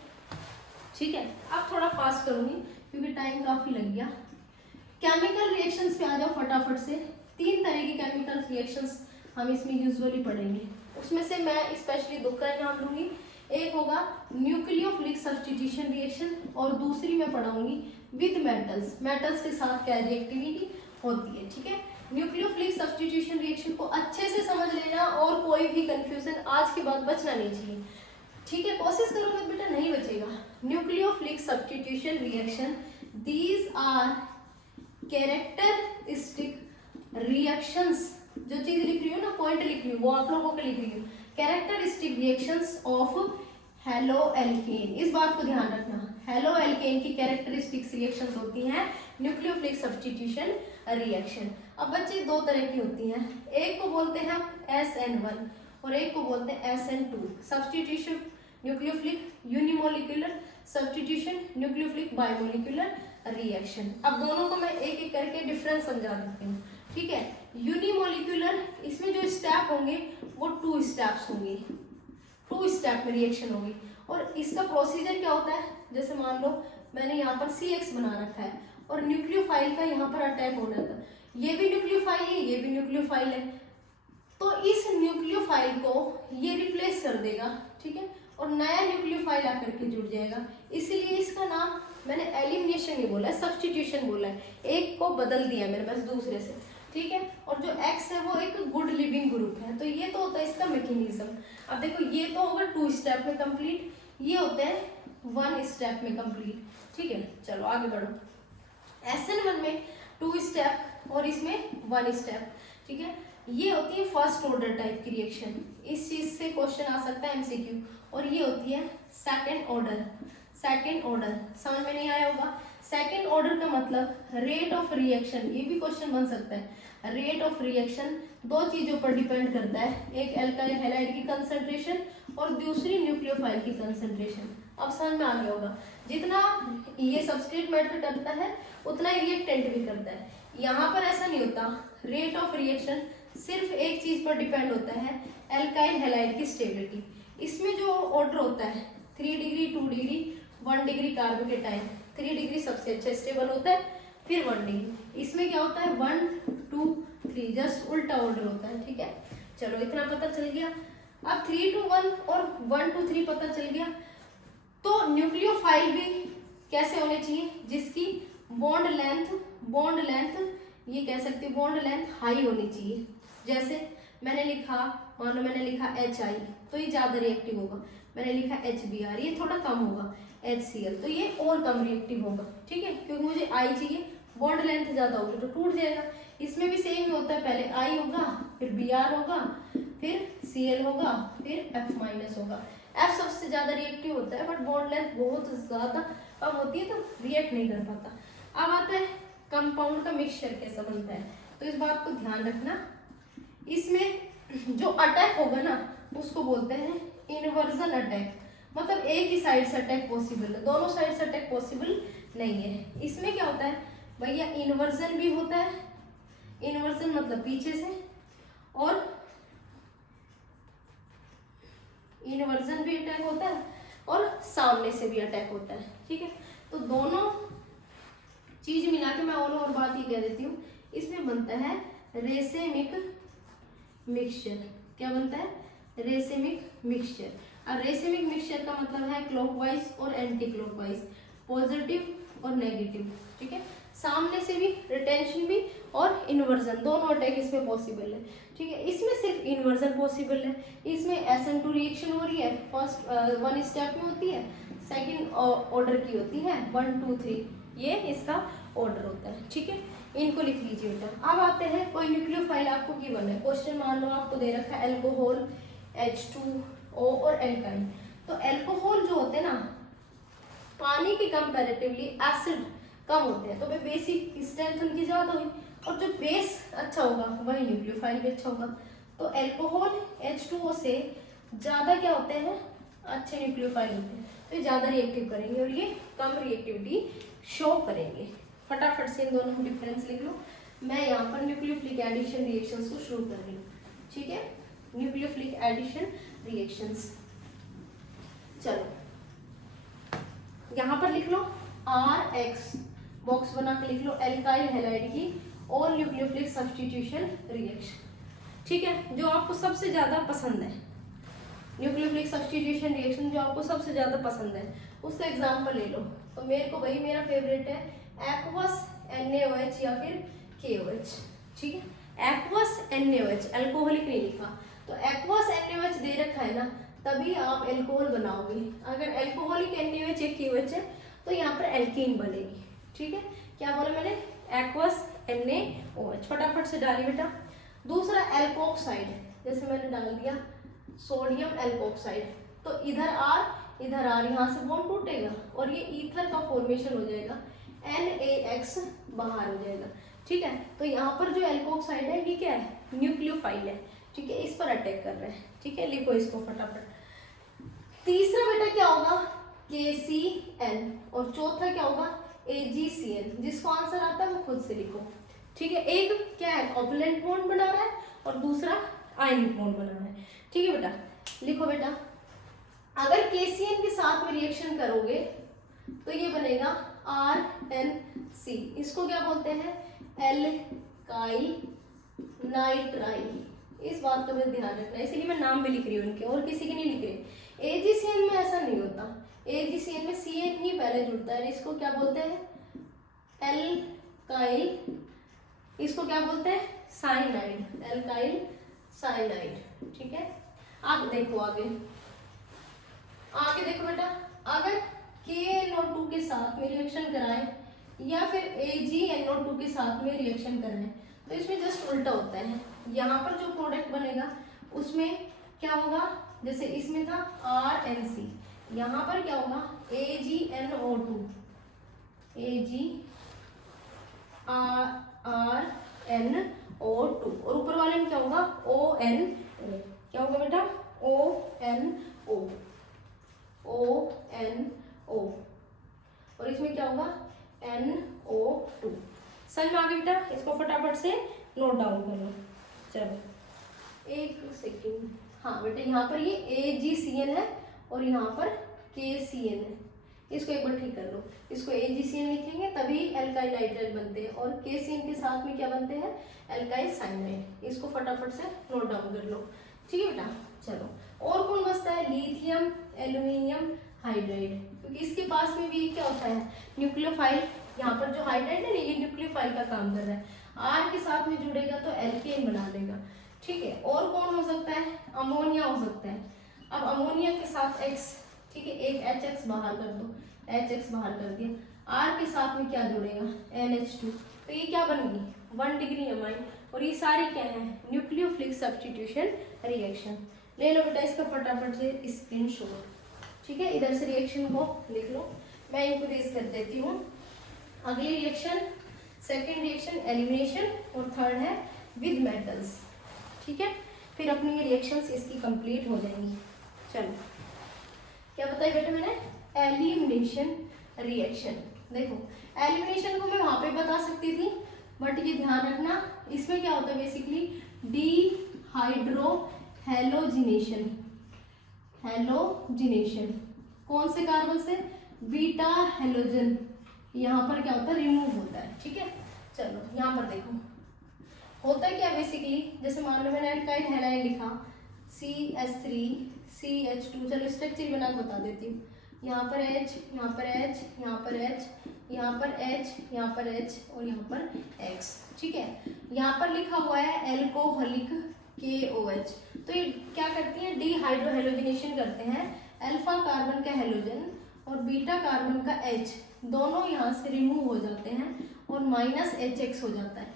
ठीक है। अब थोड़ा फास्ट करूंगी क्योंकि टाइम काफी लग गया। केमिकल रिएक्शंस पे आ जाओ फटाफट से। 3 तरह की केमिकल रिएक्शंस हम इसमें यूजुअली पढ़ेंगे, उसमें से मैं स्पेशली 2 का नाम लूंगी। एक होगा न्यूक्लियोफिलिक सब्स्टिट्यूशन रिएक्शन, और दूसरी मैं पढ़ाऊंगी विद मेटल्स, मेटल्स के साथ क्या रिएक्टिविटी होती है, ठीक है। न्यूक्लियोफिलिक सब्स्टिट्यूशन रिएक्शन को अच्छे से समझ लेना, और कोई भी कंफ्यूजन आज के बाद बचना नहीं चाहिए, ठीक है। कोशिश करोगे बेटा नहीं बचेगा। Nucleophilic substitution reaction, these are characteristic reactions, जो चीज लिख रही हूँ ना, पॉइंट लिख रही हूँ वो आप लोगों को लिख रही हूँ, characteristic reactions of halo alkane. इस बात को ध्यान रखना, हेलो एल्केन की कैरेक्टरिस्टिक्स रिएक्शंस होती हैं न्यूक्लियोफिलिक सब्स्टिट्यूशन रिएक्शन। अब बच्चे 2 तरह की होती हैं, एक को बोलते हैं SN1 और एक को बोलते हैं SN2। Substitution nucleophilic unimolecular, substitution nucleophilic bimolecular reaction. अब दोनों को मैं एक एक करके डिफरेंस समझा देती हूँ, ठीक है। यूनिमोलिकुलर, इसमें जो स्टेप होंगे वो 2 स्टेप्स होंगे, 2 स्टेप में रिएक्शन होगी। और इसका प्रोसीजर क्या होता है, जैसे मान लो मैंने यहाँ पर CX बना रखा है और न्यूक्लियोफाइल का यहाँ पर अटैक होना था, ये भी न्यूक्लियोफाइल है, ये भी न्यूक्लियोफाइल है, तो इस न्यूक्लियोफाइल को ये रिप्लेस कर देगा, ठीक है, और नया न्यूक्लियोफाइल आकर के जुड़ जाएगा। इसीलिए इसका नाम मैंने एलिमिनेशन नहीं बोला है, सब्स्टिट्यूशन बोला है, एक को बदल दिया मेरे पास दूसरे से, ठीक है। और जो X है वो एक गुड लिविंग ग्रुप है, तो ये तो होता है इसका मैकेनिज्म। अब देखो ये तो होगा 2 स्टेप में कंप्लीट, ये होता है 1 स्टेप में कंप्लीट, ठीक है। चलो आगे बढ़ो। SN1 में 2 स्टेप और इसमें 1 स्टेप, ठीक है। ये होती है फर्स्ट ऑर्डर टाइप की रिएक्शन, इस चीज से क्वेश्चन आ सकता है MCQ। और ये होती है सेकंड ऑर्डर, सेकंड ऑर्डर समझ में नहीं आया होगा। सेकंड ऑर्डर का मतलब रेट ऑफ रिएक्शन, ये भी क्वेश्चन बन सकता है। रेट ऑफ रिएक्शन 2 चीजों पर डिपेंड करता है, एक एल्काइल हैलाइड की कंसंट्रेशन और दूसरी न्यूक्लियोफाइल की कंसंट्रेशन। अब समझ में आ गया होगा, जितना ये सबस्ट्रेट मैटर करता है उतना ही रिएक्टेंट भी करता है। यहाँ पर ऐसा नहीं होता, रेट ऑफ रिएक्शन सिर्फ एक चीज पर डिपेंड होता है, एल्काइल हैलाइड की स्टेबिलिटी। इसमें जो ऑर्डर होता है 3 डिग्री, 2 डिग्री, 1 डिग्री कार्बन के टाइम, 3 डिग्री सबसे अच्छा स्टेबल होता है, फिर 1 डिग्री। इसमें क्या होता है 1 2 3, जस्ट उल्टा ऑर्डर होता है, ठीक है। चलो इतना पता चल गया। अब 3 to 1 और 1 to 3 पता चल गया, तो न्यूक्लियोफाइल भी कैसे होने चाहिए, जिसकी बॉन्ड लेंथ ये कह सकते हो बॉन्ड लेंथ हाई होनी चाहिए। जैसे मैंने लिखा, मान लो मैंने लिखा HI, तो ये ज्यादा रिएक्टिव होगा। मैंने लिखा HBr, ये थोड़ा कम होगा। HCl, तो ये और कम रिएक्टिव होगा, ठीक है, क्योंकि मुझे I चाहिए, बॉन्ड लेंथ ज्यादा होगी तो टूट जाएगा। इसमें भी सेम ही होता है, पहले I होगा, फिर Br होगा, फिर Cl होगा, फिर F- होगा। F सबसे ज्यादा रिएक्टिव होता है, बट बॉन्ड लेंथ बहुत ज्यादा कम होती है तो रिएक्ट नहीं कर पाता। अब आता है कंपाउंड का मिक्सचर कैसा बनता है, तो इस बात को ध्यान रखना। इसमें जो अटैक होगा ना उसको बोलते हैं इन्वर्जन अटैक, मतलब एक ही साइड से अटैक पॉसिबल है, दोनों साइड से अटैक पॉसिबल नहीं है। इसमें क्या होता है भैया, इन्वर्जन भी होता है, इन्वर्जन मतलब पीछे से, और इन्वर्जन भी अटैक होता है और सामने से भी अटैक होता है, ठीक है। तो दोनों चीज मिला के मैं और बात ही कह देती हूँ, इसमें बनता है रेसेमिक मिक्सचर। क्या बनता है? Racemic mixture. अब रेसिमिक मिक्सचर का मतलब है क्लॉकवाइज और एंटी क्लॉकवाइज, पॉजिटिव और नेगेटिव, ठीक है। सामने से भी, रिटेंशन भी और इन्वर्जन, दोनों अटैक इसमें पॉसिबल है, ठीक है। इसमें सिर्फ इन्वर्जन पॉसिबल है। इसमें SN2 रिएक्शन हो रही है, फर्स्ट 1 स्टेप में होती है, सेकंड ऑर्डर की होती है, 1 2 3, ये इसका ऑर्डर होता है, ठीक है। इनको लिख लीजिए बेटा। अब आते हैं, कोई न्यूक्लियोफाइल आपको गिवन है, क्वेश्चन मान लो आपको दे रखा है एल्कोहल, H2O और एल्काइन। तो एल्कोहल जो होते हैं ना, पानी के कंपैरेटिवली एसिड कम होते हैं, तो वे बेसिक स्ट्रेंथ उनकी ज़्यादा हुई, और जो बेस अच्छा होगा वही न्यूक्लियोफाइल भी अच्छा होगा। तो एल्कोहल H2O से ज़्यादा क्या होते हैं, अच्छे न्यूक्लियोफाइल होते हैं, तो ये ज़्यादा रिएक्टिव करेंगे और ये कम रिएक्टिविटी शो करेंगे। फटाफट से इन दोनों में डिफरेंस लिख लो। मैं यहाँ पर न्यूक्लियोफिलिक एडिशन रिएक्शंस को शुरू कर रही हूँ, ठीक है। न्यूक्लियोफिलिक एडिशन रिएक्शंस, चलो यहाँ पर लिख लो RX, बॉक्स बना के लिख लो, एल्काइल हैलाइड की और न्यूक्लियोफिलिक सब्स्टिट्यूशन रिएक्शन, ठीक है। जो आपको सबसे ज़्यादा पसंद है, न्यूक्लियोफिलिक सब्स्टिट्यूशन रिएक्शन जो आपको सबसे ज़्यादा पसंद है, उसका एग्जाम्पल ले लो। तो मेरे को वही मेरा फेवरेट है, एक्वस NaOH या फिर KOH, ठीक है। एक्वस NaOH, अल्कोहलिक नहीं लिखा, तो एक्वस NaOH दे रखा है ना, तभी आप एल्कोहल बनाओगे। अगर एल्कोहलिक NaOH या KOH है तो यहाँ पर एल्कीन बनेगी, ठीक है। क्या बोला मैंने, एक्वस NaOH, फटाफट से डालिए बेटा। दूसरा एल्कोक्साइड, जैसे मैंने डाल दिया सोडियम एल्कोक्साइड, तो इधर R इधर R, यहाँ से बॉन्ड टूटेगा और ये ईथर का फॉर्मेशन हो जाएगा, NaX बाहर हो जाएगा, ठीक है। तो यहाँ पर जो एल्कोक्साइड है ये क्या है, न्यूक्लियोफाइल है, ठीक है, इस पर अटैक कर रहे हैं, ठीक है। लिखो इसको फटाफट। तीसरा बेटा क्या होगा, KCN, और चौथा क्या होगा, AgCN। जिसको आंसर आता है वो खुद से लिखो, ठीक है। एक क्या है, कोवैलेंट बॉन्ड बना रहा है और दूसरा आयनिक बॉन्ड बना रहा है, ठीक है बेटा। लिखो बेटा, अगर KCN के साथ में रिएक्शन करोगे तो ये बनेगा RNC, इसको क्या बोलते हैं, एल्काइल नाइट्राइल। इस बात का मैं ध्यान रखना है, इसीलिए मैं नाम भी लिख रही हूँ उनके, और किसी के नहीं लिख रही। AgCN में ऐसा नहीं होता, AgCN में CN ही पहले जुड़ता है, इसको क्या बोलते हैं, एल्काइल, इसको क्या बोलते हैं, साइनाइड, एल्काइल साइनाइड, ठीक है। आप देखो आगे, आगे देखो बेटा, अगर KNO2 के साथ में रिएक्शन कराएं या फिर AgNO2 के साथ में रिएक्शन कराएं, तो इसमें जस्ट उल्टा होता है। यहाँ पर जो प्रोडक्ट बनेगा उसमें क्या होगा, जैसे इसमें था RNC, यहाँ पर क्या होगा, AgNO2, AgRNO2, और ऊपर वाले में क्या होगा, ONO, क्या होगा बेटा, ONO, और इसमें क्या होगा, NO2। समझ में आ गया बेटा, इसको फटाफट से नोट डाउन कर लो। चलो एक सेकेंड, हाँ बेटा, यहाँ पर ये AgCN है और यहाँ पर KCN है, इसको एक बार ठीक कर लो। इसको AgCN लिखेंगे तभी एल्काइल नाइट्राइल बनते हैं, और KCN के साथ में क्या बनते हैं, एल्काइल साइनाइड। इसको फटाफट से नोट डाउन कर लो, ठीक है बेटा। चलो, और कौन बचता है, लिथियम एल्यूमिनियम हाइड्राइड, क्योंकि इसके पास में भी क्या होता है, न्यूक्लियोफाइल। यहाँ पर जो हाइड्राइड है ना, ये न्यूक्लियोफाइल का काम कर रहा है, R के साथ में जुड़ेगा तो एल्केन बना देगा, ठीक है। और कौन हो सकता है, अमोनिया हो सकता है। अब अमोनिया के साथ X, ठीक है, एक HX बाहर कर दो, HX बाहर कर दिया, R के साथ में क्या जुड़ेगा, NH2, तो ये क्या बन गई, 1 डिग्री अमाइन, और ये सारी क्या है, न्यूक्लियोफिलिक सब्स्टिट्यूशन रिएक्शन। ले लो बेटा इसका फटाफट से स्क्रीनशॉट, ठीक है। इधर से रिएक्शन को लिख लो, मैं इनको रेज कर देती हूँ। अगली रिएक्शन, सेकेंड रिएक्शन एलिमिनेशन, और थर्ड है विद मेटल्स, ठीक है। फिर अपनी ये रिएक्शंस इसकी कंप्लीट हो जाएंगी। चलो, क्या बताया बेटा मैंने, एलिमिनेशन रिएक्शन। देखो, एलिमिनेशन को मैं वहाँ पे बता सकती थी, बट ये ध्यान रखना, इसमें क्या होता है बेसिकली, डिहाइड्रो हेलोजिनेशन, हेलोजिनेशन कौन से कार्बन से, बीटा हेलोजन, यहाँ पर क्या होता है, रिमूव होता है, ठीक है। चलो यहाँ पर देखो, होता है क्या बेसिकली, जैसे मान लो मैंने एल्काइल हैलाइड लिखा, CH3 CH2। चलो स्ट्रक्चर बना के बता देती हूँ। यहाँ पर H, यहाँ पर H, यहाँ पर H, यहाँ पर H, यहाँ पर H और यहाँ पर X। ठीक है, यहाँ पर लिखा हुआ है एल्कोहलिक KOH। तो ये क्या करती है, डीहाइड्रोहेलोजिनेशन करते हैं। अल्फा कार्बन का हेलोजन और बीटा कार्बन का H दोनों यहाँ से रिमूव हो जाते हैं और -HX हो जाता है।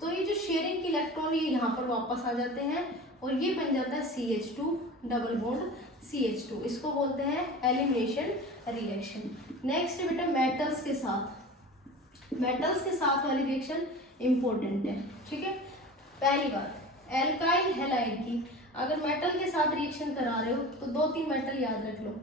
तो ये जो शेयरिंग के इलेक्ट्रॉन ये यहाँ पर वापस आ जाते हैं और ये बन जाता है CH2 डबल बॉन्ड CH2। इसको बोलते हैं एलिमिनेशन रिएक्शन। नेक्स्ट बेटा मेटल्स के साथ, मेटल्स के साथ वाली रिएक्शन इंपॉर्टेंट है। ठीक है, पहली बात एल्काइल हैलाइड की अगर मेटल के साथ रिएक्शन करा रहे हो तो 2-3 मेटल याद रख लो।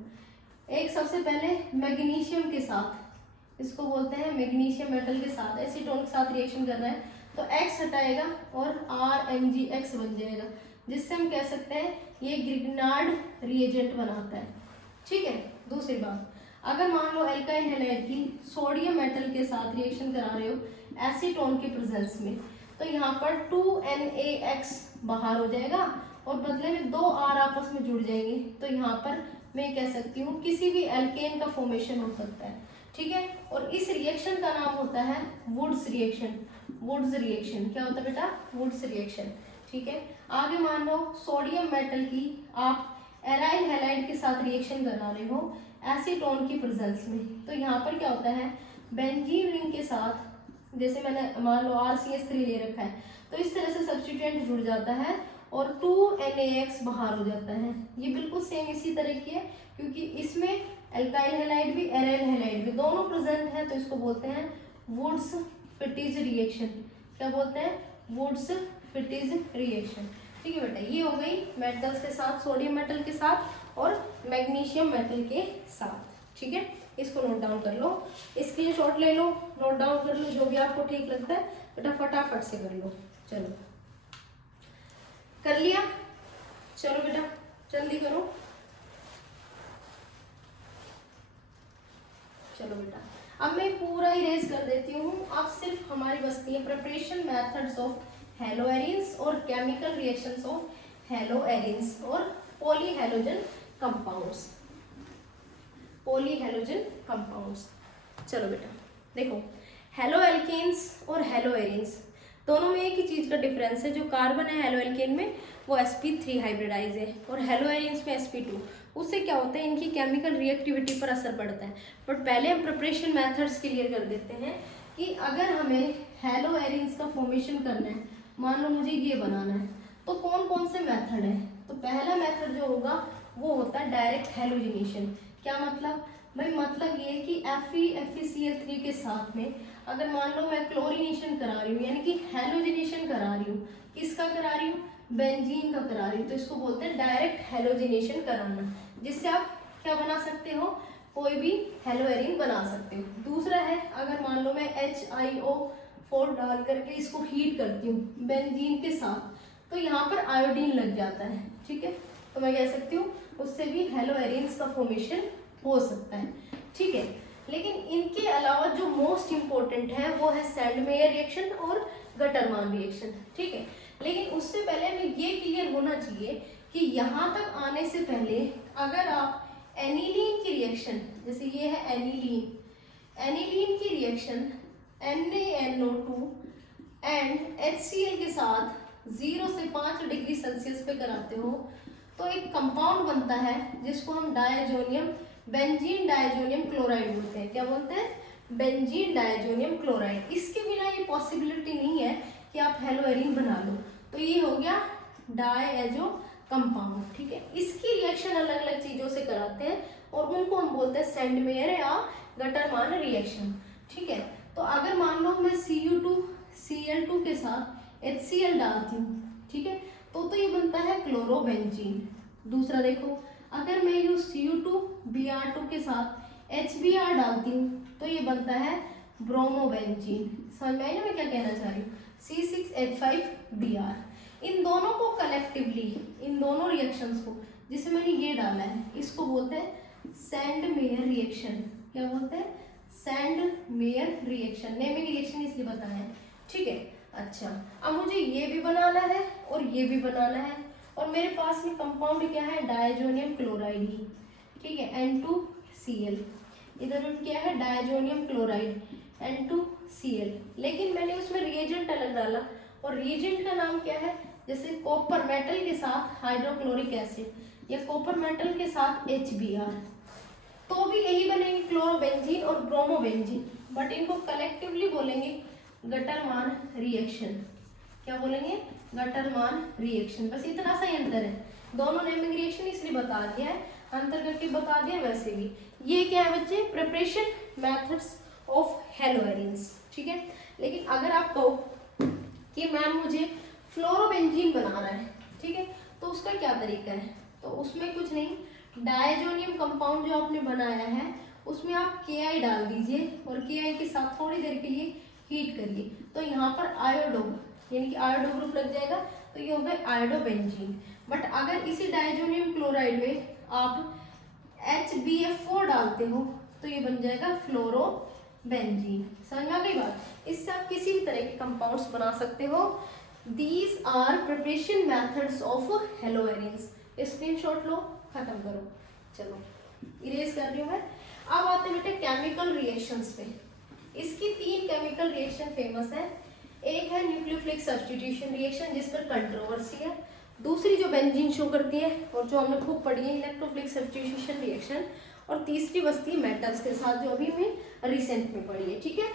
एक सबसे पहले मैग्नीशियम के साथ, इसको बोलते हैं मैग्नीशियम मेटल के साथ एसीटोन के साथ रिएक्शन कर रहा है तो X हटाएगा और RMgX बन जाएगा, जिससे हम कह सकते हैं ये ग्रिग्नार्ड रिएजेंट बनाता है। ठीक है, दूसरी बात अगर मान लो एल्काइल हैलाइड की सोडियम मेटल के साथ रिएक्शन करा रहे हो एसीटोन के प्रेजेंस में तो यहाँ पर 2NaX बाहर हो जाएगा और बदले में 2 R आपस में जुड़ जाएंगे। तो यहाँ पर मैं कह सकती हूँ किसी भी एल्केन का फॉर्मेशन हो सकता है। ठीक है, और इस रिएक्शन का नाम होता है वुड्स रिएक्शन। वुड्स रिएक्शन क्या होता है बेटा, वुड्स रिएक्शन। ठीक है, आगे मान लो सोडियम मेटल की आप एराइल हैलाइड के साथ रिएक्शन करा रहे हो एसीटोन की प्रेजेंस में तो यहाँ पर क्या होता है बेंजीन रिंग के साथ, जैसे मैंने मान लो RCH3 ले रखा है तो इस तरह से सब्स्टिट्यूएंट जुड़ जाता है और 2NaX बाहर हो जाता है। ये बिल्कुल सेम इसी तरह की है क्योंकि इसमें एल्काइल हैलाइड भी एराइल हैलाइड भी दोनों प्रेजेंट है तो इसको बोलते हैं वुड्स फिटिज रिएक्शन। क्या बोलते हैं, वुड्स फिटिज रिएक्शन। ठीक है बेटा, ये हो गई मेटल्स के साथ, सोडियम मेटल के साथ और मैग्नीशियम मेटल के साथ। ठीक है, इसको नोट डाउन कर लो, स्क्रीनशॉट ले लो, नोट डाउन कर लो, जो भी आपको ठीक लगता है बेटा फटाफट से कर लो। चलो कर लिया, चलो बेटा जल्दी करो। चलो बेटा अब मैं पूरा इरेज कर देती हूँ। अब सिर्फ हमारी बचती है प्रिपरेशन मेथड्स ऑफ हेलोएरिन्स और केमिकल रिएक्शंस ऑफ हेलोएरिन्स और पॉलीहेलोजन कंपाउंड्स। Polyhalogen compounds. चलो बेटा देखो, हेलो एल्केन्स और हेलोएरिन्स दोनों में एक ही चीज़ का डिफरेंस है। जो कार्बन है हेलो एल्केन में वो sp3 हाइब्रिडाइज है और हेलोएरिन्स में sp2। उससे क्या होता है, इनकी केमिकल रिएक्टिविटी पर असर पड़ता है। बट पहले हम प्रिपरेशन मेथड्स क्लियर कर देते हैं कि अगर हमें हेलोएरिन्स का फॉर्मेशन करना है, मान लो मुझे ये बनाना है, तो कौन कौन से मेथड है। तो पहला मेथड जो होगा वो होता है डायरेक्ट हेलोजिनेशन। क्या मतलब भाई, मतलब ये कि FeFeCl3 के साथ में अगर मान लो मैं क्लोरीनेशन करा रही हूँ यानी कि हेलोजिनेशन करा रही हूँ, किसका करा रही हूँ, बेंजीन का करा रही हूँ, तो इसको बोलते हैं डायरेक्ट हेलोजिनेशन कराना, जिससे आप क्या बना सकते हो, कोई भी हेलोएरिन बना सकते हो। दूसरा है अगर मान लो मैं HiO4 डाल करके इसको हीट करती हूँ बेंजीन के साथ तो यहाँ पर आयोडीन लग जाता है। ठीक है, तो मैं कह सकती हूँ उससे भी हेलोएरिन्स का फॉर्मेशन हो सकता है। ठीक है, लेकिन इनके अलावा जो मोस्ट इम्पोर्टेंट है वो है सैंडमेयर रिएक्शन और गटरमान रिएक्शन। ठीक है, लेकिन उससे पहले हमें ये क्लियर होना चाहिए कि यहाँ तक आने से पहले अगर आप एनिलीन की रिएक्शन, जैसे ये है एनिलीन, एनिलीन की रिएक्शन NaNO2 एंड HCl के साथ 0 से 5 डिग्री सेल्सियस पे कराते हो तो एक कंपाउंड बनता है जिसको हम डायजोनियम बेंजीन डायजोनियम क्लोराइड बोलते हैं। क्या बोलते हैं, बेंजीन डायजोनियम क्लोराइड। इसके बिना ये पॉसिबिलिटी नहीं है कि आप हेलोएरिन बना लो। तो ये हो गया डायएजो कंपाउंड। ठीक है, इसकी रिएक्शन अलग अलग चीजों से कराते हैं और उनको हम बोलते हैं सैंडमेयर या गटरमान रिएक्शन। ठीक है, तो अगर मान लो मैं Cu2Cl2 के साथ HCl डालती हूँ, ठीक है, तो ये बनता है क्लोरोबेंजीन। दूसरा देखो, अगर मैं यूँ Cu2Br2 के साथ HBr डालती हूँ तो ये बनता है ब्रोमोबेंजीन। समझ में आई ना मैं क्या कहना चाह रही हूँ, C6H5Br। इन दोनों को कलेक्टिवली, इन दोनों रिएक्शंस को, जिसे मैंने ये डाला है, इसको बोलते हैं सैंडमेयर रिएक्शन। क्या बोलते हैं, सैंडमेयर रिएक्शन। नेमिंग रिएक्शन इसलिए बताया है। ठीक है, अच्छा अब मुझे ये भी बनाना है और ये भी बनाना है, और मेरे पास में कंपाउंड क्या है, डायजोनियम क्लोराइड ही, ठीक है, N2Cl। इधर क्या है, डायजोनियम क्लोराइड N2Cl, लेकिन मैंने उसमें रिएजेंट अलग डाला, और रिएजेंट का नाम क्या है, जैसे कॉपर मेटल के साथ हाइड्रोक्लोरिक एसिड या कॉपर मेटल के साथ HBr, तो भी यही बनेंगे क्लोरोबेंजीन और ब्रोमोबेंजीन, बट इनको कलेक्टिवली बोलेंगे गटरमान रिएक्शन। क्या बोलेंगे, गटरमान रिएक्शन। बस इतना सा ही अंतर है, दोनों नेमिंग रिएक्शन इसलिए बता दिया है, अंतर करके बता दिया। वैसे भी ये क्या है बच्चे, प्रिपरेशन मेथड्स ऑफ हेलोएरिन्स, ठीक है। लेकिन अगर आप कहो कि मैम मुझे फ्लोरोबेंजीन बनाना है, ठीक है, तो उसका क्या तरीका है, तो उसमें कुछ नहीं, डायजोनियम कंपाउंड जो आपने बनाया है उसमें आप Ki डाल दीजिए और Ki के साथ थोड़ी देर के लिए हीट करिए, तो यहाँ पर आयोडो यानी कि आयोडो ग्रुप लग जाएगा, तो ये हो गया आयोडोबेंजीन। बट अगर इसी डायजोनियम क्लोराइड में आप HbF4 डालते हो तो ये बन जाएगा फ्लोरोबेंजीन। समझ आ गई बात। इससे आप किसी भी तरह के कंपाउंड्स बना सकते हो। These are preparation methods of haloarenes. Screenshot लो, खत्म करो, चलो इरेज कर रही हूँ मैं। अब आते हैं बेटे केमिकल रिएक्शंस पे। इसकी 3 केमिकल रिएक्शन फेमस है। एक है न्यूक्लियोफिलिक सब्स्टिट्यूशन रिएक्शन जिस पर कंट्रोवर्सी है, दूसरी जो बेंजीन शो करती है और जो हमने खूब पढ़ी है इलेक्ट्रोफिलिक सब्स्टिट्यूशन रिएक्शन, और तीसरी बसती है मेटल्स के साथ जो अभी मैं रिसेंट में पढ़ी है, ठीक है।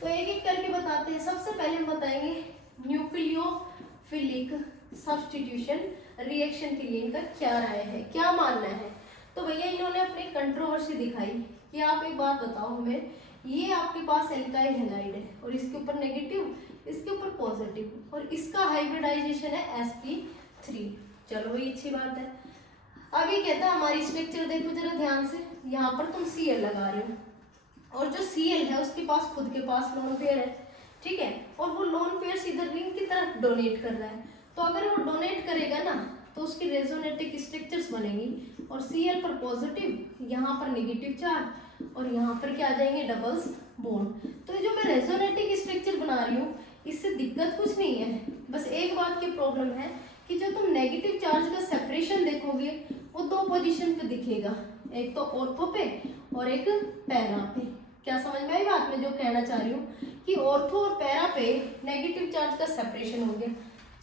तो एक एक करके बताते हैं। सबसे पहले हम बताएंगे न्यूक्लियोफिलिक सब्स्टिट्यूशन रिएक्शन के लिए इनका क्या राय है, क्या मानना है। तो भैया इन्होंने अपनी कंट्रोवर्सी दिखाई कि आप एक बात बताओ हमें, ये आपके पास एल्काइल हैलाइड है और इसके ऊपर नेगेटिव, इसके ऊपर पॉजिटिव, और इसका हाइब्रिडाइजेशन है sp3। चलो वही अच्छी बात है। अब ये कहता है हमारी स्ट्रक्चर देखो जरा ध्यान से, यहाँ पर तुम Cl लगा रहे हो और जो Cl है उसके पास खुद के पास लोन पेयर है, ठीक है, और वो लोन पेयर इधर रिंग की तरफ डोनेट कर रहा है। तो अगर वो डोनेट करेगा ना तो उसकी रेजोनेटिक स्ट्रक्चर्स बनेंगी, और Cl पर पॉजिटिव, यहाँ पर नेगेटिव चार्ज, और यहाँ पर क्या आ जाएंगे, डबल्स बॉन्ड। तो जो मैं रेजोनेटिक स्ट्रक्चर बना रही हूँ इससे दिक्कत कुछ नहीं है, बस एक बात की प्रॉब्लम है कि जो तुम नेगेटिव चार्ज का सेपरेशन देखोगे वो 2 पोजीशन पे दिखेगा, एक तो ऑर्थो पे और एक पैरा पे। क्या समझ में आई बात मैं जो कहना चाह रही हूँ, कि ऑर्थो और पैरा पे नेगेटिव चार्ज का सेपरेशन हो गया।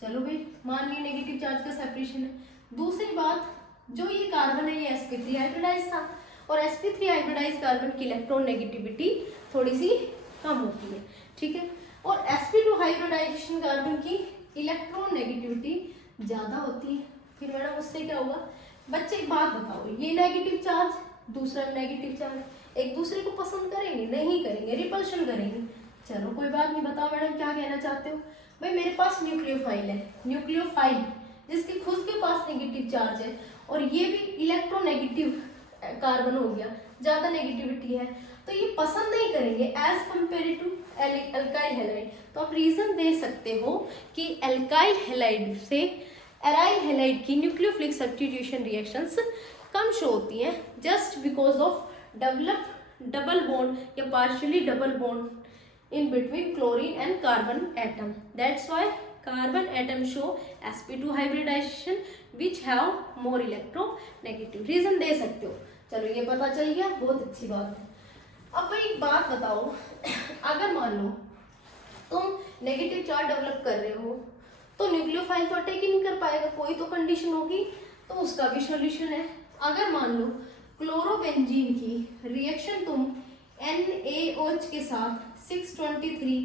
चलो भाई मान ली नेगेटिव चार्ज का सेपरेशन है। दूसरी बात, जो ये कार्बन है ये sp3 हाइब्रिडाइज था, और sp3 हाइब्रिडाइज कार्बन की इलेक्ट्रॉन नेगेटिविटी थोड़ी सी कम होती है, ठीक है, और sp2 हाइब्रिडाइजेशन कार्बन की इलेक्ट्रॉन नेगेटिविटी ज्यादा होती है। फिर मैडम उससे क्या होगा, बच्चे एक बात बताओ, ये नेगेटिव चार्ज दूसरा नेगेटिव चार्ज एक दूसरे को पसंद करेंगे, नहीं करेंगे, रिपल्शन करेंगे। चलो कोई बात नहीं, बताओ मैडम क्या कहना चाहते हो। भाई मेरे पास न्यूक्लियोफाइल है, न्यूक्लियोफाइल जिसके खुद के पास नेगेटिव चार्ज है, और ये भी इलेक्ट्रोनेगेटिव कार्बन हो गया, ज्यादा नेगेटिविटी है, तो ये पसंद नहीं करेंगे as compare to alkyl halide. तो आप रीजन दे सकते हो कि एल्काइल हैलाइड से एराइल हैलाइड की न्यूक्लियोफिलिक सब्स्टिट्यूशन रिएक्शंस कम शो होती हैं, just because of develop double bond या partially double bond in between chlorine and carbon atom. That's why carbon atom show sp2 hybridization which have more electronegative. reason दे सकते हो। चलो ये पता चल गया, बहुत अच्छी बात है। अब भाई एक बात बताओ, अगर मान लो तुम नेगेटिव चार्ज डेवलप कर रहे हो तो न्यूक्लियोफाइल तो अटैक ही नहीं कर पाएगा, कोई तो कंडीशन होगी, तो उसका भी सॉल्यूशन है। अगर मान लो क्लोरोबेंजीन की रिएक्शन तुम NaOH के साथ 623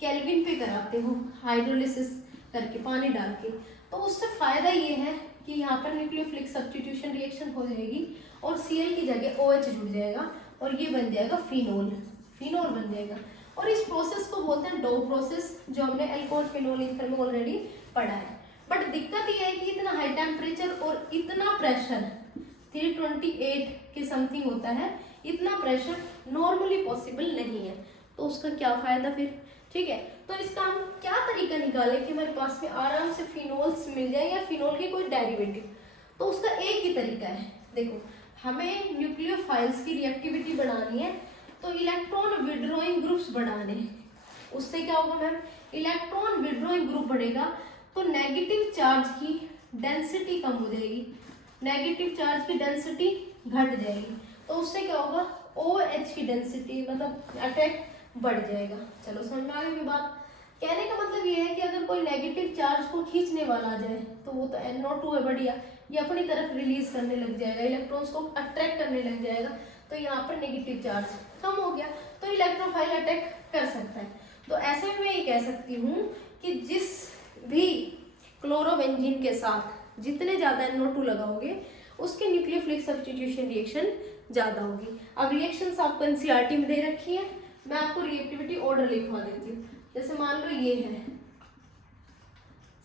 केल्विन पे कराते हो हाइड्रोलिसिस करके पानी डाल के, तो उससे फायदा ये है कि यहाँ पर न्यूक्लियोफिलिक सब्स्टिट्यूशन रिएक्शन हो जाएगी और Cl की जगह OH जुड़ जाएगा और ये बन जाएगा फिनोल, फिनोल बन जाएगा। और इस प्रोसेस को बोलते हैं डो प्रोसेस, जो हमने अल्कोहल फिनोल ईथर में ऑलरेडी पढ़ा है। बट दिक्कत ये है कि इतना हाई टेम्परेचर और इतना प्रेशर 328 के समथिंग होता है, इतना प्रेशर नॉर्मली पॉसिबल नहीं है, तो उसका क्या फायदा फिर, ठीक है। तो इसका हम क्या तरीका निकालें कि हमारे पास में आराम से फिनोल्स मिल जाए या फिनोल के कोई डेरिवेटिव। तो उसका एक ही तरीका है, देखो हमें न्यूक्लियोफाइल्स की रिएक्टिविटी बढ़ानी है तो इलेक्ट्रॉन विड्रॉइंग ग्रुप्स बढ़ाने हैं। उससे क्या होगा मैम, इलेक्ट्रॉन विड्रॉइंग ग्रुप बढ़ेगा तो नेगेटिव चार्ज की डेंसिटी कम हो जाएगी, नेगेटिव चार्ज की डेंसिटी घट जाएगी, तो उससे क्या होगा, OH की डेंसिटी मतलब अटैक बढ़ जाएगा। चलो समझ में आ गई बात। कहने का मतलब ये है कि अगर कोई नेगेटिव चार्ज को खींचने वाला आ जाए तो वो तो NO2 है बढ़िया, ये अपनी तरफ रिलीज करने लग जाएगा, इलेक्ट्रॉन्स को अट्रैक्ट करने लग जाएगा, तो यहाँ पर नेगेटिव चार्ज कम हो गया, तो इलेक्ट्रोफाइल अटैक कर सकता है। तो ऐसे में मैं ये कह सकती हूँ कि जिस भी क्लोरोबेंजीन के साथ जितने ज़्यादा NO2 लगाओगे उसके न्यूक्लियोफिलिक सब्स्टिट्यूशन रिएक्शन ज़्यादा होगी। अब रिएक्शंस आपको NCERT में दे रखी है, मैं आपको रिएक्टिविटी ऑर्डर लिखवा देती हूँ। जैसे मान लो ये है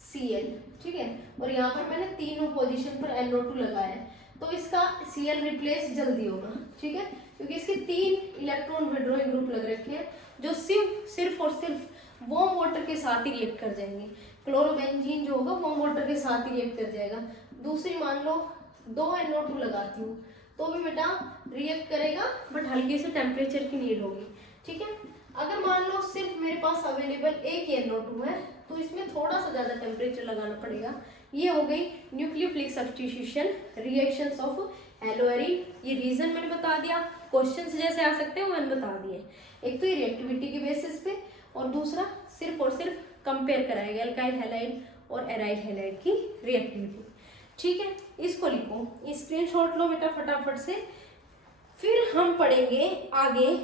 Cl, ठीक है, और यहाँ पर मैंने तीनों पोजीशन पर NO2 लगाया है, तो इसका Cl रिप्लेस जल्दी होगा, ठीक है, क्योंकि इसके 3 इलेक्ट्रॉन विड्रॉइंग ग्रुप लग रखे हैं जो सिर्फ और सिर्फ वार्म वाटर के साथ ही रिएक्ट कर जाएंगे। क्लोरोबेंजीन जो होगा वार्म वाटर के साथ ही रिएक्ट कर जाएगा। दूसरी मान लो 2 NO2 लगाती हूँ तो भी बेटा रिएक्ट करेगा, बट हल्के से टेम्परेचर की नीड होगी, ठीक है। अगर मान लो सिर्फ मेरे पास अवेलेबल एक ही NO2 है तो इसमें थोड़ा सा ज़्यादा टेम्परेचर लगाना पड़ेगा। ये हो गई nucleophilic substitution reactions of haloarene. ये रीजन मैंने बता दिया, क्वेश्चंस जैसे आ सकते हैं वो मैंने बता दिए। एक तो ये रिएक्टिविटी के बेसिस पे, और दूसरा सिर्फ और सिर्फ कंपेयर कराएगा एल्काइल हैलाइड और एराइल हैलाइड की रिएक्टिविटी, ठीक है। इसको लिखो, स्क्रीनशॉट लो बेटा फटाफट से, फिर हम पढ़ेंगे आगे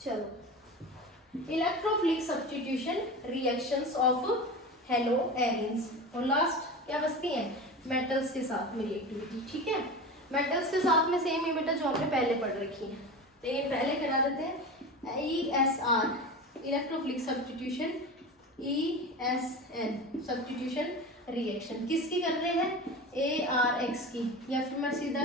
चलो electrophilic substitution reactions of haloarenes, और लास्ट क्या बचती है, मेटल्स के साथ में रिएक्टिविटी, ठीक है। मेटल्स के साथ में सेम ही बेटा जो हमने पहले पढ़ रखी है, तो ये पहले करा देते हैं ESR electrophilic substitution, ESN substitution reaction किसकी करते हैं, ARX की, या फिर मैं सीधा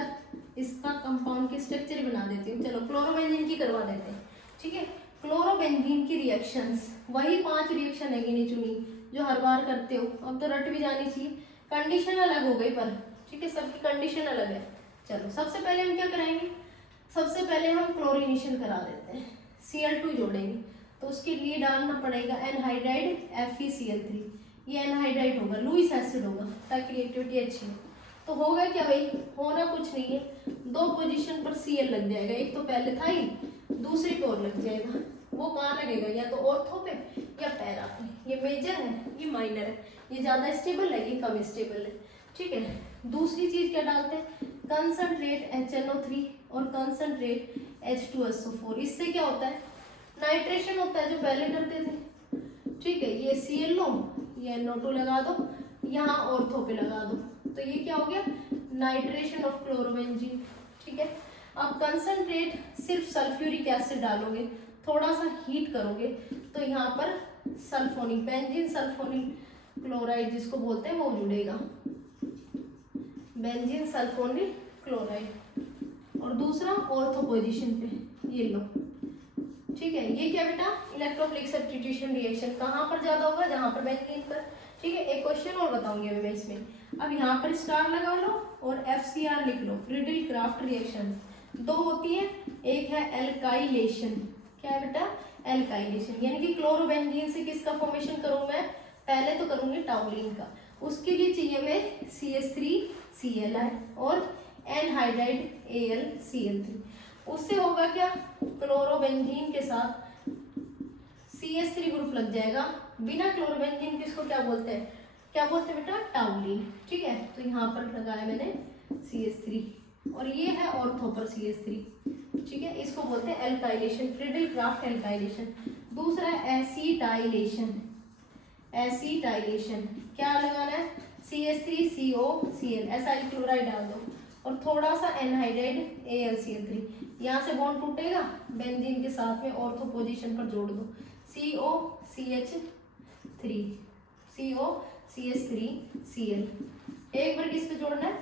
इसका कंपाउंड की स्ट्रक्चर बना देती हूँ। चलो क्लोरोबेंजीन की करवा देते हैं, ठीक है। क्लोरोबेंजीन की रिएक्शंस वही 5 रिएक्शन है गिनी चुनी जो हर बार करते हो, अब तो रट भी जानी चाहिए, कंडीशन अलग हो गई पर, ठीक है, सबकी कंडीशन अलग है। चलो सबसे पहले हम क्या कराएंगे, सबसे पहले हम क्लोरीनेशन करा देते हैं, Cl2 जोड़ेंगे, तो उसके लिए डालना पड़ेगा एनहाइड्राइड FeCl3, ये एनहाइड्राइड होगा, लुईस एसिड होगा, ताकि रिएक्टिविटी अच्छी हो। तो होगा क्या भाई, होना कुछ नहीं है, 2 पोजीशन पर Cl लग जाएगा, एक तो पहले था ही, दूसरी पे और लग जाएगा। वो कहाँ लगेगा, या तो ऑर्थो पे या पैरा पे, ये मेजर है ये माइनर है, ये ज़्यादा स्टेबल है ये कम स्टेबल है, ठीक है। दूसरी चीज़ क्या डालते हैं, कंसनट्रेट HNO3 और कंसनट्रेट H2SO4, इससे क्या होता है, नाइट्रेशन होता है जो पहले करते थे, ठीक है। ये Cl लो, ये NO2 लगा दो, यहाँ ऑर्थो पे लगा दो, तो ये क्या हो गया, नाइट्रेशन ऑफ क्लोरोबेंजीन, ठीक है। अब कंसनट्रेट सिर्फ सल्फ्यूरिक एसिड डालोगे, थोड़ा सा हीट करोगे, तो यहाँ पर सल्फोनिक बेंजीन सल्फोनिक क्लोराइड जिसको बोलते हैं वो जुड़ेगा, बेंजीन सल्फोनिक क्लोराइड, और दूसरा ऑर्थो पोजीशन पे ये लो, ठीक है। ये क्या बेटा, इलेक्ट्रोफिलिक सब्स्टिट्यूशन रिएक्शन कहाँ पर ज्यादा होगा, जहाँ पर बेंजीन पर, ठीक है। एक क्वेश्चन और बताऊंगी अभी मैं इसमें, अब यहाँ पर स्टार लगा लो और FCR लिख लो, फ्रीडिल क्राफ्ट रिएक्शन 2 होती है, एक है एल्काइलेशन, क्या है बेटा, एल्काइलेशन, यानी कि क्लोरोबेंजीन से किसका फॉर्मेशन करूँ मैं, पहले तो करूंगी टाउलिन का, उसके लिए चाहिए मैं CH3Cl और एनहाइड्राइड AlCl3, उससे होगा क्या, क्लोरोबेंजीन के साथ CH3 ग्रुप लग जाएगा, बिना क्लोरोबेंजीन किसको क्या बोलते हैं, क्या बोलते हैं बेटा, टाउलिन, ठीक है। तो यहाँ पर लगाया मैंने CH3, और ये है ऑर्थो पर CH3, ठीक है, इसको बोलते हैं एल्काइलेशन, फ्रीडिल क्राफ्ट एल्काइलेशन। दूसरा है एसीटाइलेशन, एसीटाइलेशन क्या लगाना है, CH3COCl एसाइल क्लोराइड डाल दो, और थोड़ा सा एनहाइड्राइड AlCl3, यहाँ से बॉन्ड टूटेगा बेंजीन के साथ में, ऑर्थो पोजीशन पर जोड़ दो, COCH3 COCH3Cl, एक बार किस पे जोड़ना है,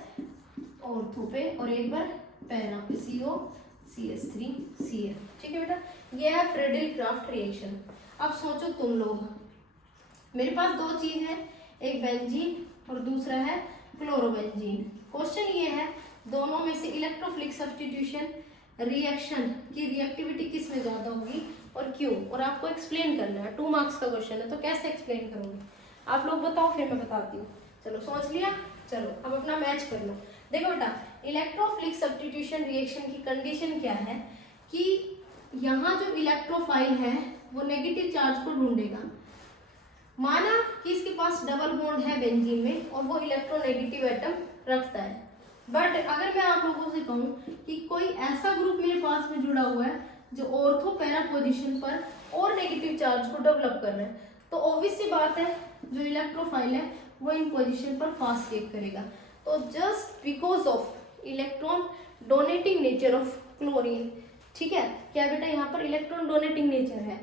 ऑर्थो पे, और एक बार पैरा पे, COCH3Cl, ठीक है बेटा। ये है फ्रीडिल क्राफ्ट रिएक्शन। अब सोचो तुम लोग, मेरे पास 2 चीज है, एक बेंजीन और दूसरा है क्लोरोबेंजीन। क्वेश्चन ये है दोनों में से इलेक्ट्रोफिलिक सब्स्टिट्यूशन रिएक्शन की रिएक्टिविटी किस में ज्यादा होगी, और क्यों, और आपको एक्सप्लेन करना है। 2 मार्क्स का क्वेश्चन है, तो कैसे एक्सप्लेन करोगे आप लोग बताओ, फिर मैं बताती हूँ। चलो सोच लिया, चलो अब अपना मैच कर लो। देखो बेटा, इलेक्ट्रोफिलिक सब्स्टिट्यूशन रिएक्शन की कंडीशन क्या है कि यहाँ जो इलेक्ट्रोफाइल है वो नेगेटिव चार्ज को ढूंढेगा। माना कि इसके पास डबल बॉन्ड है बेंजीन में और वो इलेक्ट्रोनेगेटिव एटम रखता है, बट अगर मैं आप लोगों से कहूँ कि कोई ऐसा ग्रुप मेरे पास में जुड़ा हुआ है जो ऑर्थो पैरा पोजिशन पर और नेगेटिव चार्ज को डेवलप कर रहा है, तो ऑब्वियस सी बात है जो इलेक्ट्रोफाइल है वो इन पोजिशन पर फास्ट रिएक्ट करेगा। तो just because of electron donating nature of chlorine, ठीक है, क्या बेटा यहाँ पर इलेक्ट्रॉन डोनेटिंग नेचर है,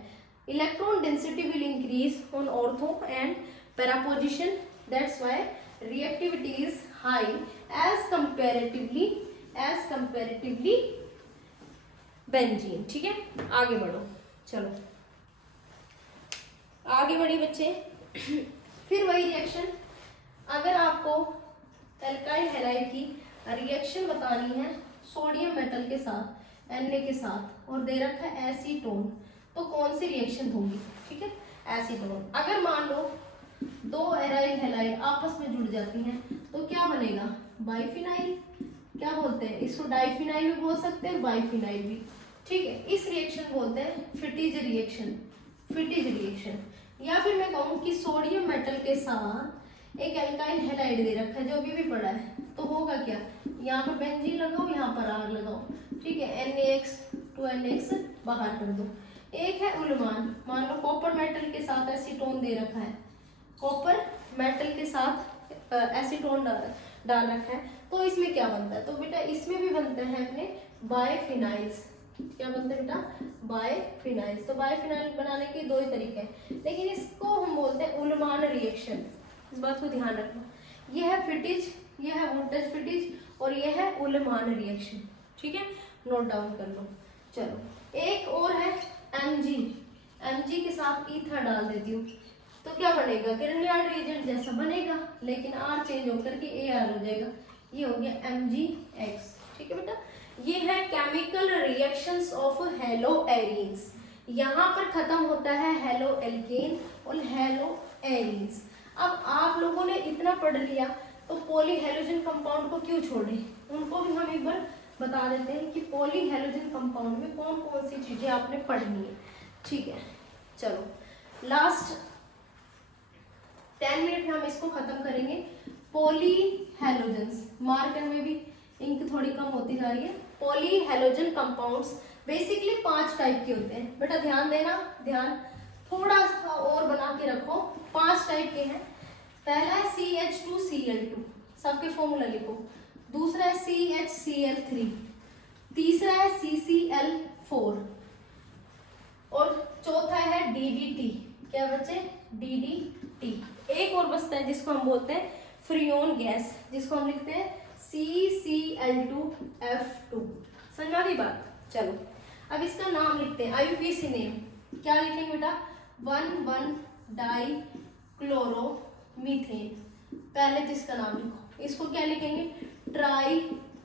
electron density will increase on ortho and para position, that's why reactivity is high as comparatively benzene. ठीक है, आगे बढ़ो, चलो आगे बढ़िए बच्चे। फिर वही रिएक्शन, अगर आपको एल्काइल हैलाइड की रिएक्शन बतानी है सोडियम मेटल के साथ Na के साथ और दे रखा है एसीटोन, तो कौन सी रिएक्शन होगी? ठीक है, एसीटोन। अगर मान लो 2 एराइल हैलाइड आपस में जुड़ जाती हैं तो क्या बनेगा? बाइफिनाइल। क्या बोलते हैं इसको? डाइफिनाइल भी बोल सकते हैं, बाइफिनाइल भी। ठीक है, इस रिएक्शन बोलते हैं फिटिज रिएक्शन। या फिर मैं कहूँ कि सोडियम मेटल के साथ एक एल्काइल हैलाइड दे रखा है जो अभी भी पड़ा है, तो होगा क्या? यहाँ पर बेंजीन लगाओ, यहाँ पर आर लगाओ। ठीक है, NaX2NX बाहर कर दो। एक है उल्मान, मान लो कॉपर मेटल के साथ एसीटोन दे रखा है, कॉपर मेटल के साथ एसीटोन डाल रखा है, तो इसमें क्या बनता है? तो बेटा इसमें भी बनते हैं अपने बायफिनाइल्स। क्या बनते हैं बेटा? बायफिनाइल्स। तो बायफिनाइल बनाने के 2 ही तरीके हैं, लेकिन इसको हम बोलते हैं उल्मान रिएक्शन। इस बात को ध्यान रखना, ये है फिटिज, ये है वोल्टेज फिटिज और ये है उल्मान रिएक्शन। ठीक है, नोट डाउन कर लो। चलो एक और है Mg के साथ ईथर डाल देती हूँ, तो क्या बनेगा? किर्नलियार्ड रिएजेंट जैसा बनेगा, लेकिन R चेंज होकर के AR हो जाएगा, ये हो गया MgX। ठीक है बेटा, ये है chemical reactions of hello arenes. यहाँ पर खत्म होता है हेलो एल्केन और हेलो एरीन्स। अब आप लोगों ने इतना पढ़ लिया, तो पॉली हैलोजन कंपाउंड को क्यों छोड़े? उनको भी हम एक बार बता देते हैं कि पॉली हैलोजन कंपाउंड में कौन कौन सी चीजें आपने पढ़नी है। ठीक है, चलो लास्ट 10 मिनट में हम इसको खत्म करेंगे। पॉली हैलोजन्स, मार्कर में भी इंक थोड़ी कम होती जा रही है। Poly halogen compounds basically 5 type के होते हैं। बेटा ध्यान देना, ध्यान थोड़ा सा और बना के रखो। 5 टाइप के हैं। पहला है CH2Cl2, सबके फॉर्मूला लिखो। दूसरा है CHCl3, तीसरा है CCl4 और चौथा है DDT। क्या बच्चे? DDT। एक और बचता है जिसको हम बोलते हैं फ्रियोन गैस, जिसको हम लिखते हैं CCl2F2। समझ आ गई बात? चलो अब इसका नाम लिखते हैं, IUPAC नेम। क्या लिखेंगे बेटा? 1,1-डाई क्लोरोमीथेन। पहले जिसका नाम लिखो, इसको क्या लिखेंगे? Try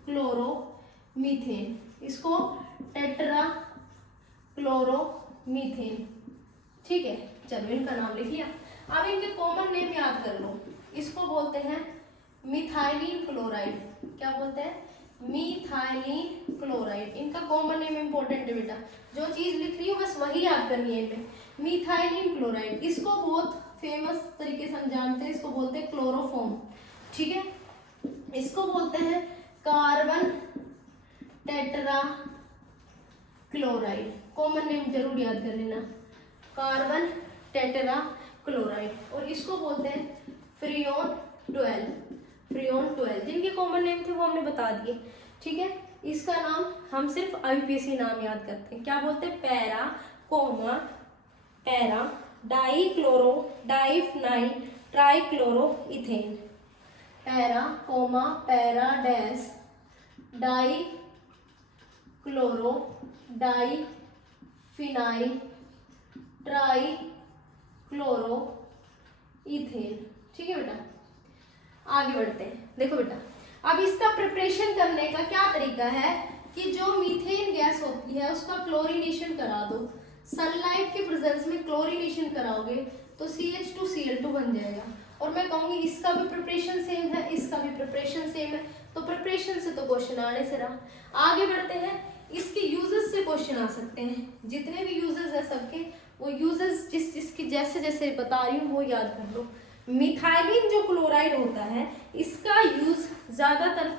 chloromethane. इसको टेट्रा क्लोरोमीथेन। ठीक है, चलो इनका नाम लिख लिया। अब इनके कॉमन नेम याद कर लो। इसको बोलते हैं मिथाइलिन क्लोराइड। क्या बोलते हैं? Methylene chloride. इनका कॉमन नेम इंपॉर्टेंट है बेटा, जो चीज लिख रही हूँ बस वही याद करनी है इनमें। मिथाइलिन क्लोराइड, इसको बहुत फेमस तरीके से हम जानते हैं, इसको बोलते हैं क्लोरोफॉर्म। ठीक है, इसको बोलते हैं carbon tetra chloride. Common name जरूर याद कर लेना, कार्बन टेट्रा क्लोराइड। और इसको बोलते हैं फ्रियोन 12, जिनके कॉमन नेम थे वो हमने बता दिए। ठीक है, इसका नाम हम सिर्फ IUPAC नाम याद करते हैं। क्या बोलते हैं? Para dichloro diphenyl trichloroethane. Para dash dichloro diphenyl trichloroethane. ठीक है बेटा, आगे बढ़ते हैं। देखो बेटा, अब इसका प्रिपरेशन करने का क्या तरीका है कि जो मीथेन गैस होती है उसका क्लोरीनेशन करा दो। सनलाइट के प्रेजेंस में क्लोरीनेशन कराओगे तो CH2Cl2 बन जाएगा। और मैं कहूँगी इसका भी प्रिपरेशन सेम है, इसका भी प्रिपरेशन सेम है, तो प्रिपरेशन से तो क्वेश्चन आने से रहा। आगे बढ़ते हैं, इसके यूजेस से क्वेश्चन आ सकते हैं। जितने भी यूजेस है सबके, वो यूजेस जिस जिसकी जैसे जैसे बता रही हूँ वो याद कर लो। मिथाइलिन जो क्लोराइड होता है, इसका यूज ज़्यादातर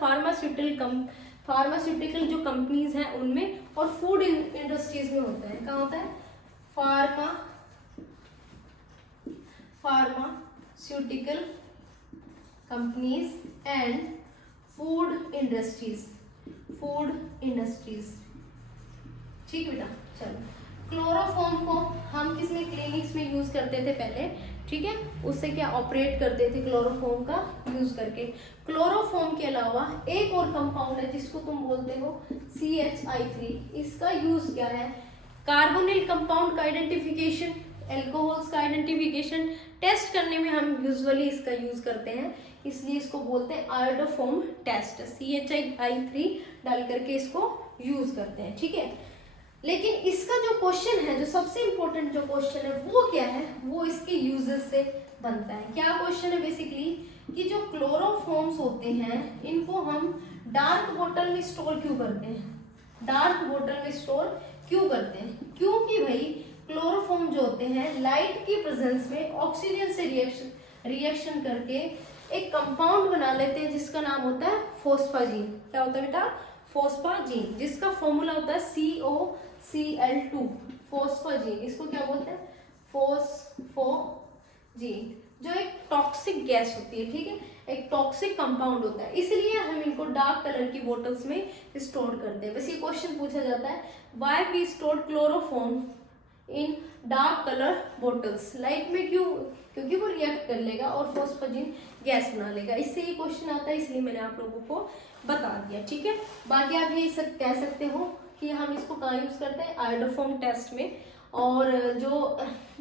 फार्मास्यूटिकल जो कंपनीज हैं उनमें और फूड इंडस्ट्रीज में होता है। कहाँ होता है? Pharmaceutical companies and food industries. ठीक बेटा, चलो। क्लोरोफॉर्म को हम किसमें क्लिनिक्स में यूज करते थे पहले, ठीक है, उससे क्या ऑपरेट करते थे क्लोरोफॉर्म का यूज करके। क्लोरोफॉर्म के अलावा एक और कंपाउंड है जिसको तुम बोलते हो CHI3। इसका यूज क्या है? कार्बोनिल कंपाउंड का आइडेंटिफिकेशन, एल्कोहल्स का आइडेंटिफिकेशन टेस्ट करने में हम यूजुअली इसका यूज करते हैं, इसलिए इसको बोलते हैं आयोडोफॉर्म टेस्ट। CHI3 डाल करके इसको यूज करते हैं, ठीक है। लेकिन इसका जो क्वेश्चन है, जो सबसे इंपॉर्टेंट जो क्वेश्चन है वो क्या है? वो इसके यूजेस से बनता है। क्या क्वेश्चन है? बेसिकली कि जो क्लोरोफॉर्म्स होते हैं इनको हम डार्क बॉटल में स्टोर क्यों करते हैं? डार्क बॉटल में स्टोर क्यों करते हैं? क्योंकि भाई क्लोरोफॉर्म जो होते हैं लाइट की प्रेजेंस में ऑक्सीजन से रिएक्शन करके एक कंपाउंड बना लेते हैं जिसका नाम होता है फोस्फाजीन। क्या होता है बेटा? फोस्फाजीन, जिसका फॉर्मूला होता है COCl2। फोस्फाजीन, इसको क्या बोलते हैं? फोस्फोजीन, जो एक टॉक्सिक गैस होती है, ठीक है, एक टॉक्सिक कंपाउंड होता है, इसलिए हम इनको डार्क कलर की बोटल्स में स्टोर करते हैं। बस ये क्वेश्चन पूछा जाता है, why we store chloroform in dark colour bottles. Light में क्यों? क्योंकि वो रिएक्ट कर लेगा और फोस्फोजीन गैस बना लेगा, इससे ये क्वेश्चन आता है, इसलिए मैंने आप लोगों को बता दिया, ठीक है। बाकी आप ये कह सकते हो कि हम इसको कहाँ यूज करते हैं? आयोडोफॉर्म टेस्ट में, और जो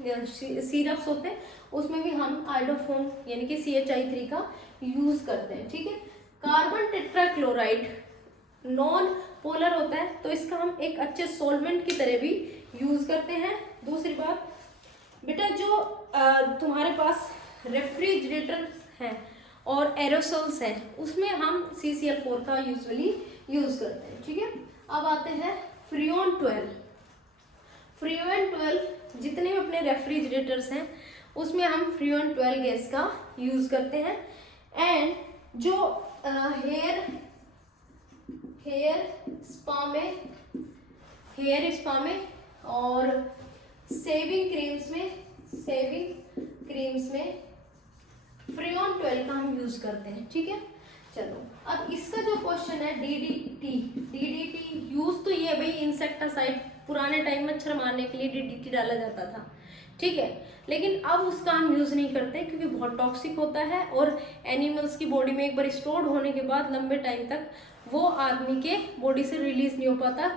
सिरप्स होते हैं उसमें भी हम आयोडोफॉर्म यानी कि CHI3 का यूज करते हैं, ठीक है। कार्बन टेट्राक्लोराइड नॉन पोलर होता है, तो इसका हम एक अच्छे सॉल्वेंट की तरह भी यूज करते हैं। दूसरी बात बेटा, जो तुम्हारे पास रेफ्रिजरेटर है और एरोसोल्स है उसमें हम CCl4 का यूजुअली यूज करते हैं, ठीक है। अब आते हैं फ्रियोन 12। जितने भी अपने रेफ्रिजरेटर्स हैं उसमें हम फ्रियोन 12 गैस का यूज करते हैं। एंड जो हेयर स्पा में और सेविंग क्रीम्स में फ्रियोन 12 का हम यूज करते हैं, ठीक है। चलो, अब इसका जो क्वेश्चन है DDT यूज तो ये भाई इंसेक्टिसाइड, पुराने टाइम मच्छर मारने के लिए DDT डाला जाता था, ठीक है, लेकिन अब उसका हम यूज नहीं करते क्योंकि बहुत टॉक्सिक होता है और एनिमल्स की बॉडी में एक बार स्टोर होने के बाद लंबे टाइम तक वो आदमी के बॉडी से रिलीज नहीं हो पाता,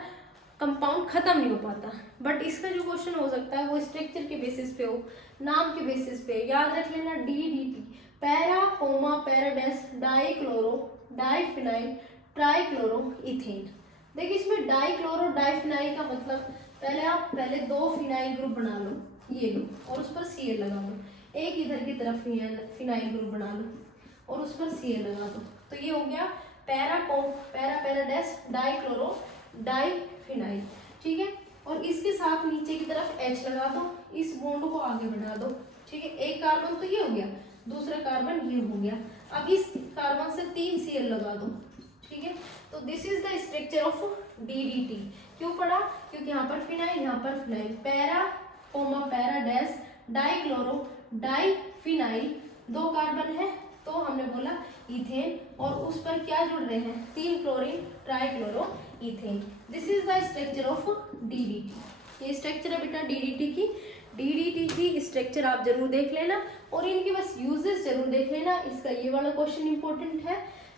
कंपाउंड खत्म नहीं हो पाता। बट इसका जो क्वेश्चन हो सकता है वो स्ट्रक्चर के बेसिस पे हो, नाम के बेसिस पे। याद रख लेना DDT, para comma para dash dichloro diphenyl trichloroethane. देखिए इसमें डाइक्लोरो डाइफिनाइल का मतलब, पहले 2 फिनाइल ग्रुप बना लो, ये लो, और उस पर Cl लगा लो, एक इधर की तरफ फिनाइल ग्रुप बना लो और उस पर Cl लगा दो, तो ये हो गया पैराडेस डाइक्लोरो डाइफिनाइल, ठीक है। और इसके साथ नीचे की तरफ H लगा दो, इस बॉन्ड को आगे बढ़ा दो, ठीक है। एक कार्बन तो ये हो गया, दूसरा कार्बन ये हो गया, अब इस कार्बन से 3 Cl लगा दो, ठीक है। तो this is the structure of DDT। क्यों पढ़ा? क्योंकि यहाँ पर फिनाइल, यहाँ पर phenyl, para comma para dash dichloro diphenyl, 2 carbon है तो हमने बोला इथेन, और उस पर क्या जुड़ रहे हैं? 3 chlorine trichloro ethane. This is the structure of DDT। ये स्ट्रक्चर है बेटा DDT की स्ट्रक्चर आप जरूर देख लेना और इनके बस यूजेस जरूर देख लेना। इसका ये वाला क्वेश्चन इंपॉर्टेंट है,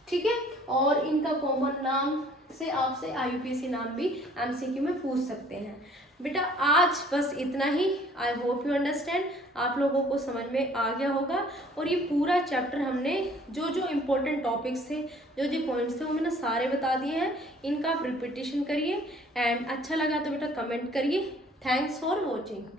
ठीक है। और इनका कॉमन नाम से आपसे IUPAC नाम भी MCQ में पूछ सकते हैं। बेटा आज बस इतना ही। आई होप यू अंडरस्टैंड, आप लोगों को समझ में आ गया होगा। और ये पूरा चैप्टर हमने जो जो इम्पोर्टेंट टॉपिक्स थे, जो जो पॉइंट्स थे, वो मैंने सारे बता दिए हैं। इनका आप रिपीटेशन करिए एंड अच्छा लगा तो बेटा कमेंट करिए। Thanks for watching.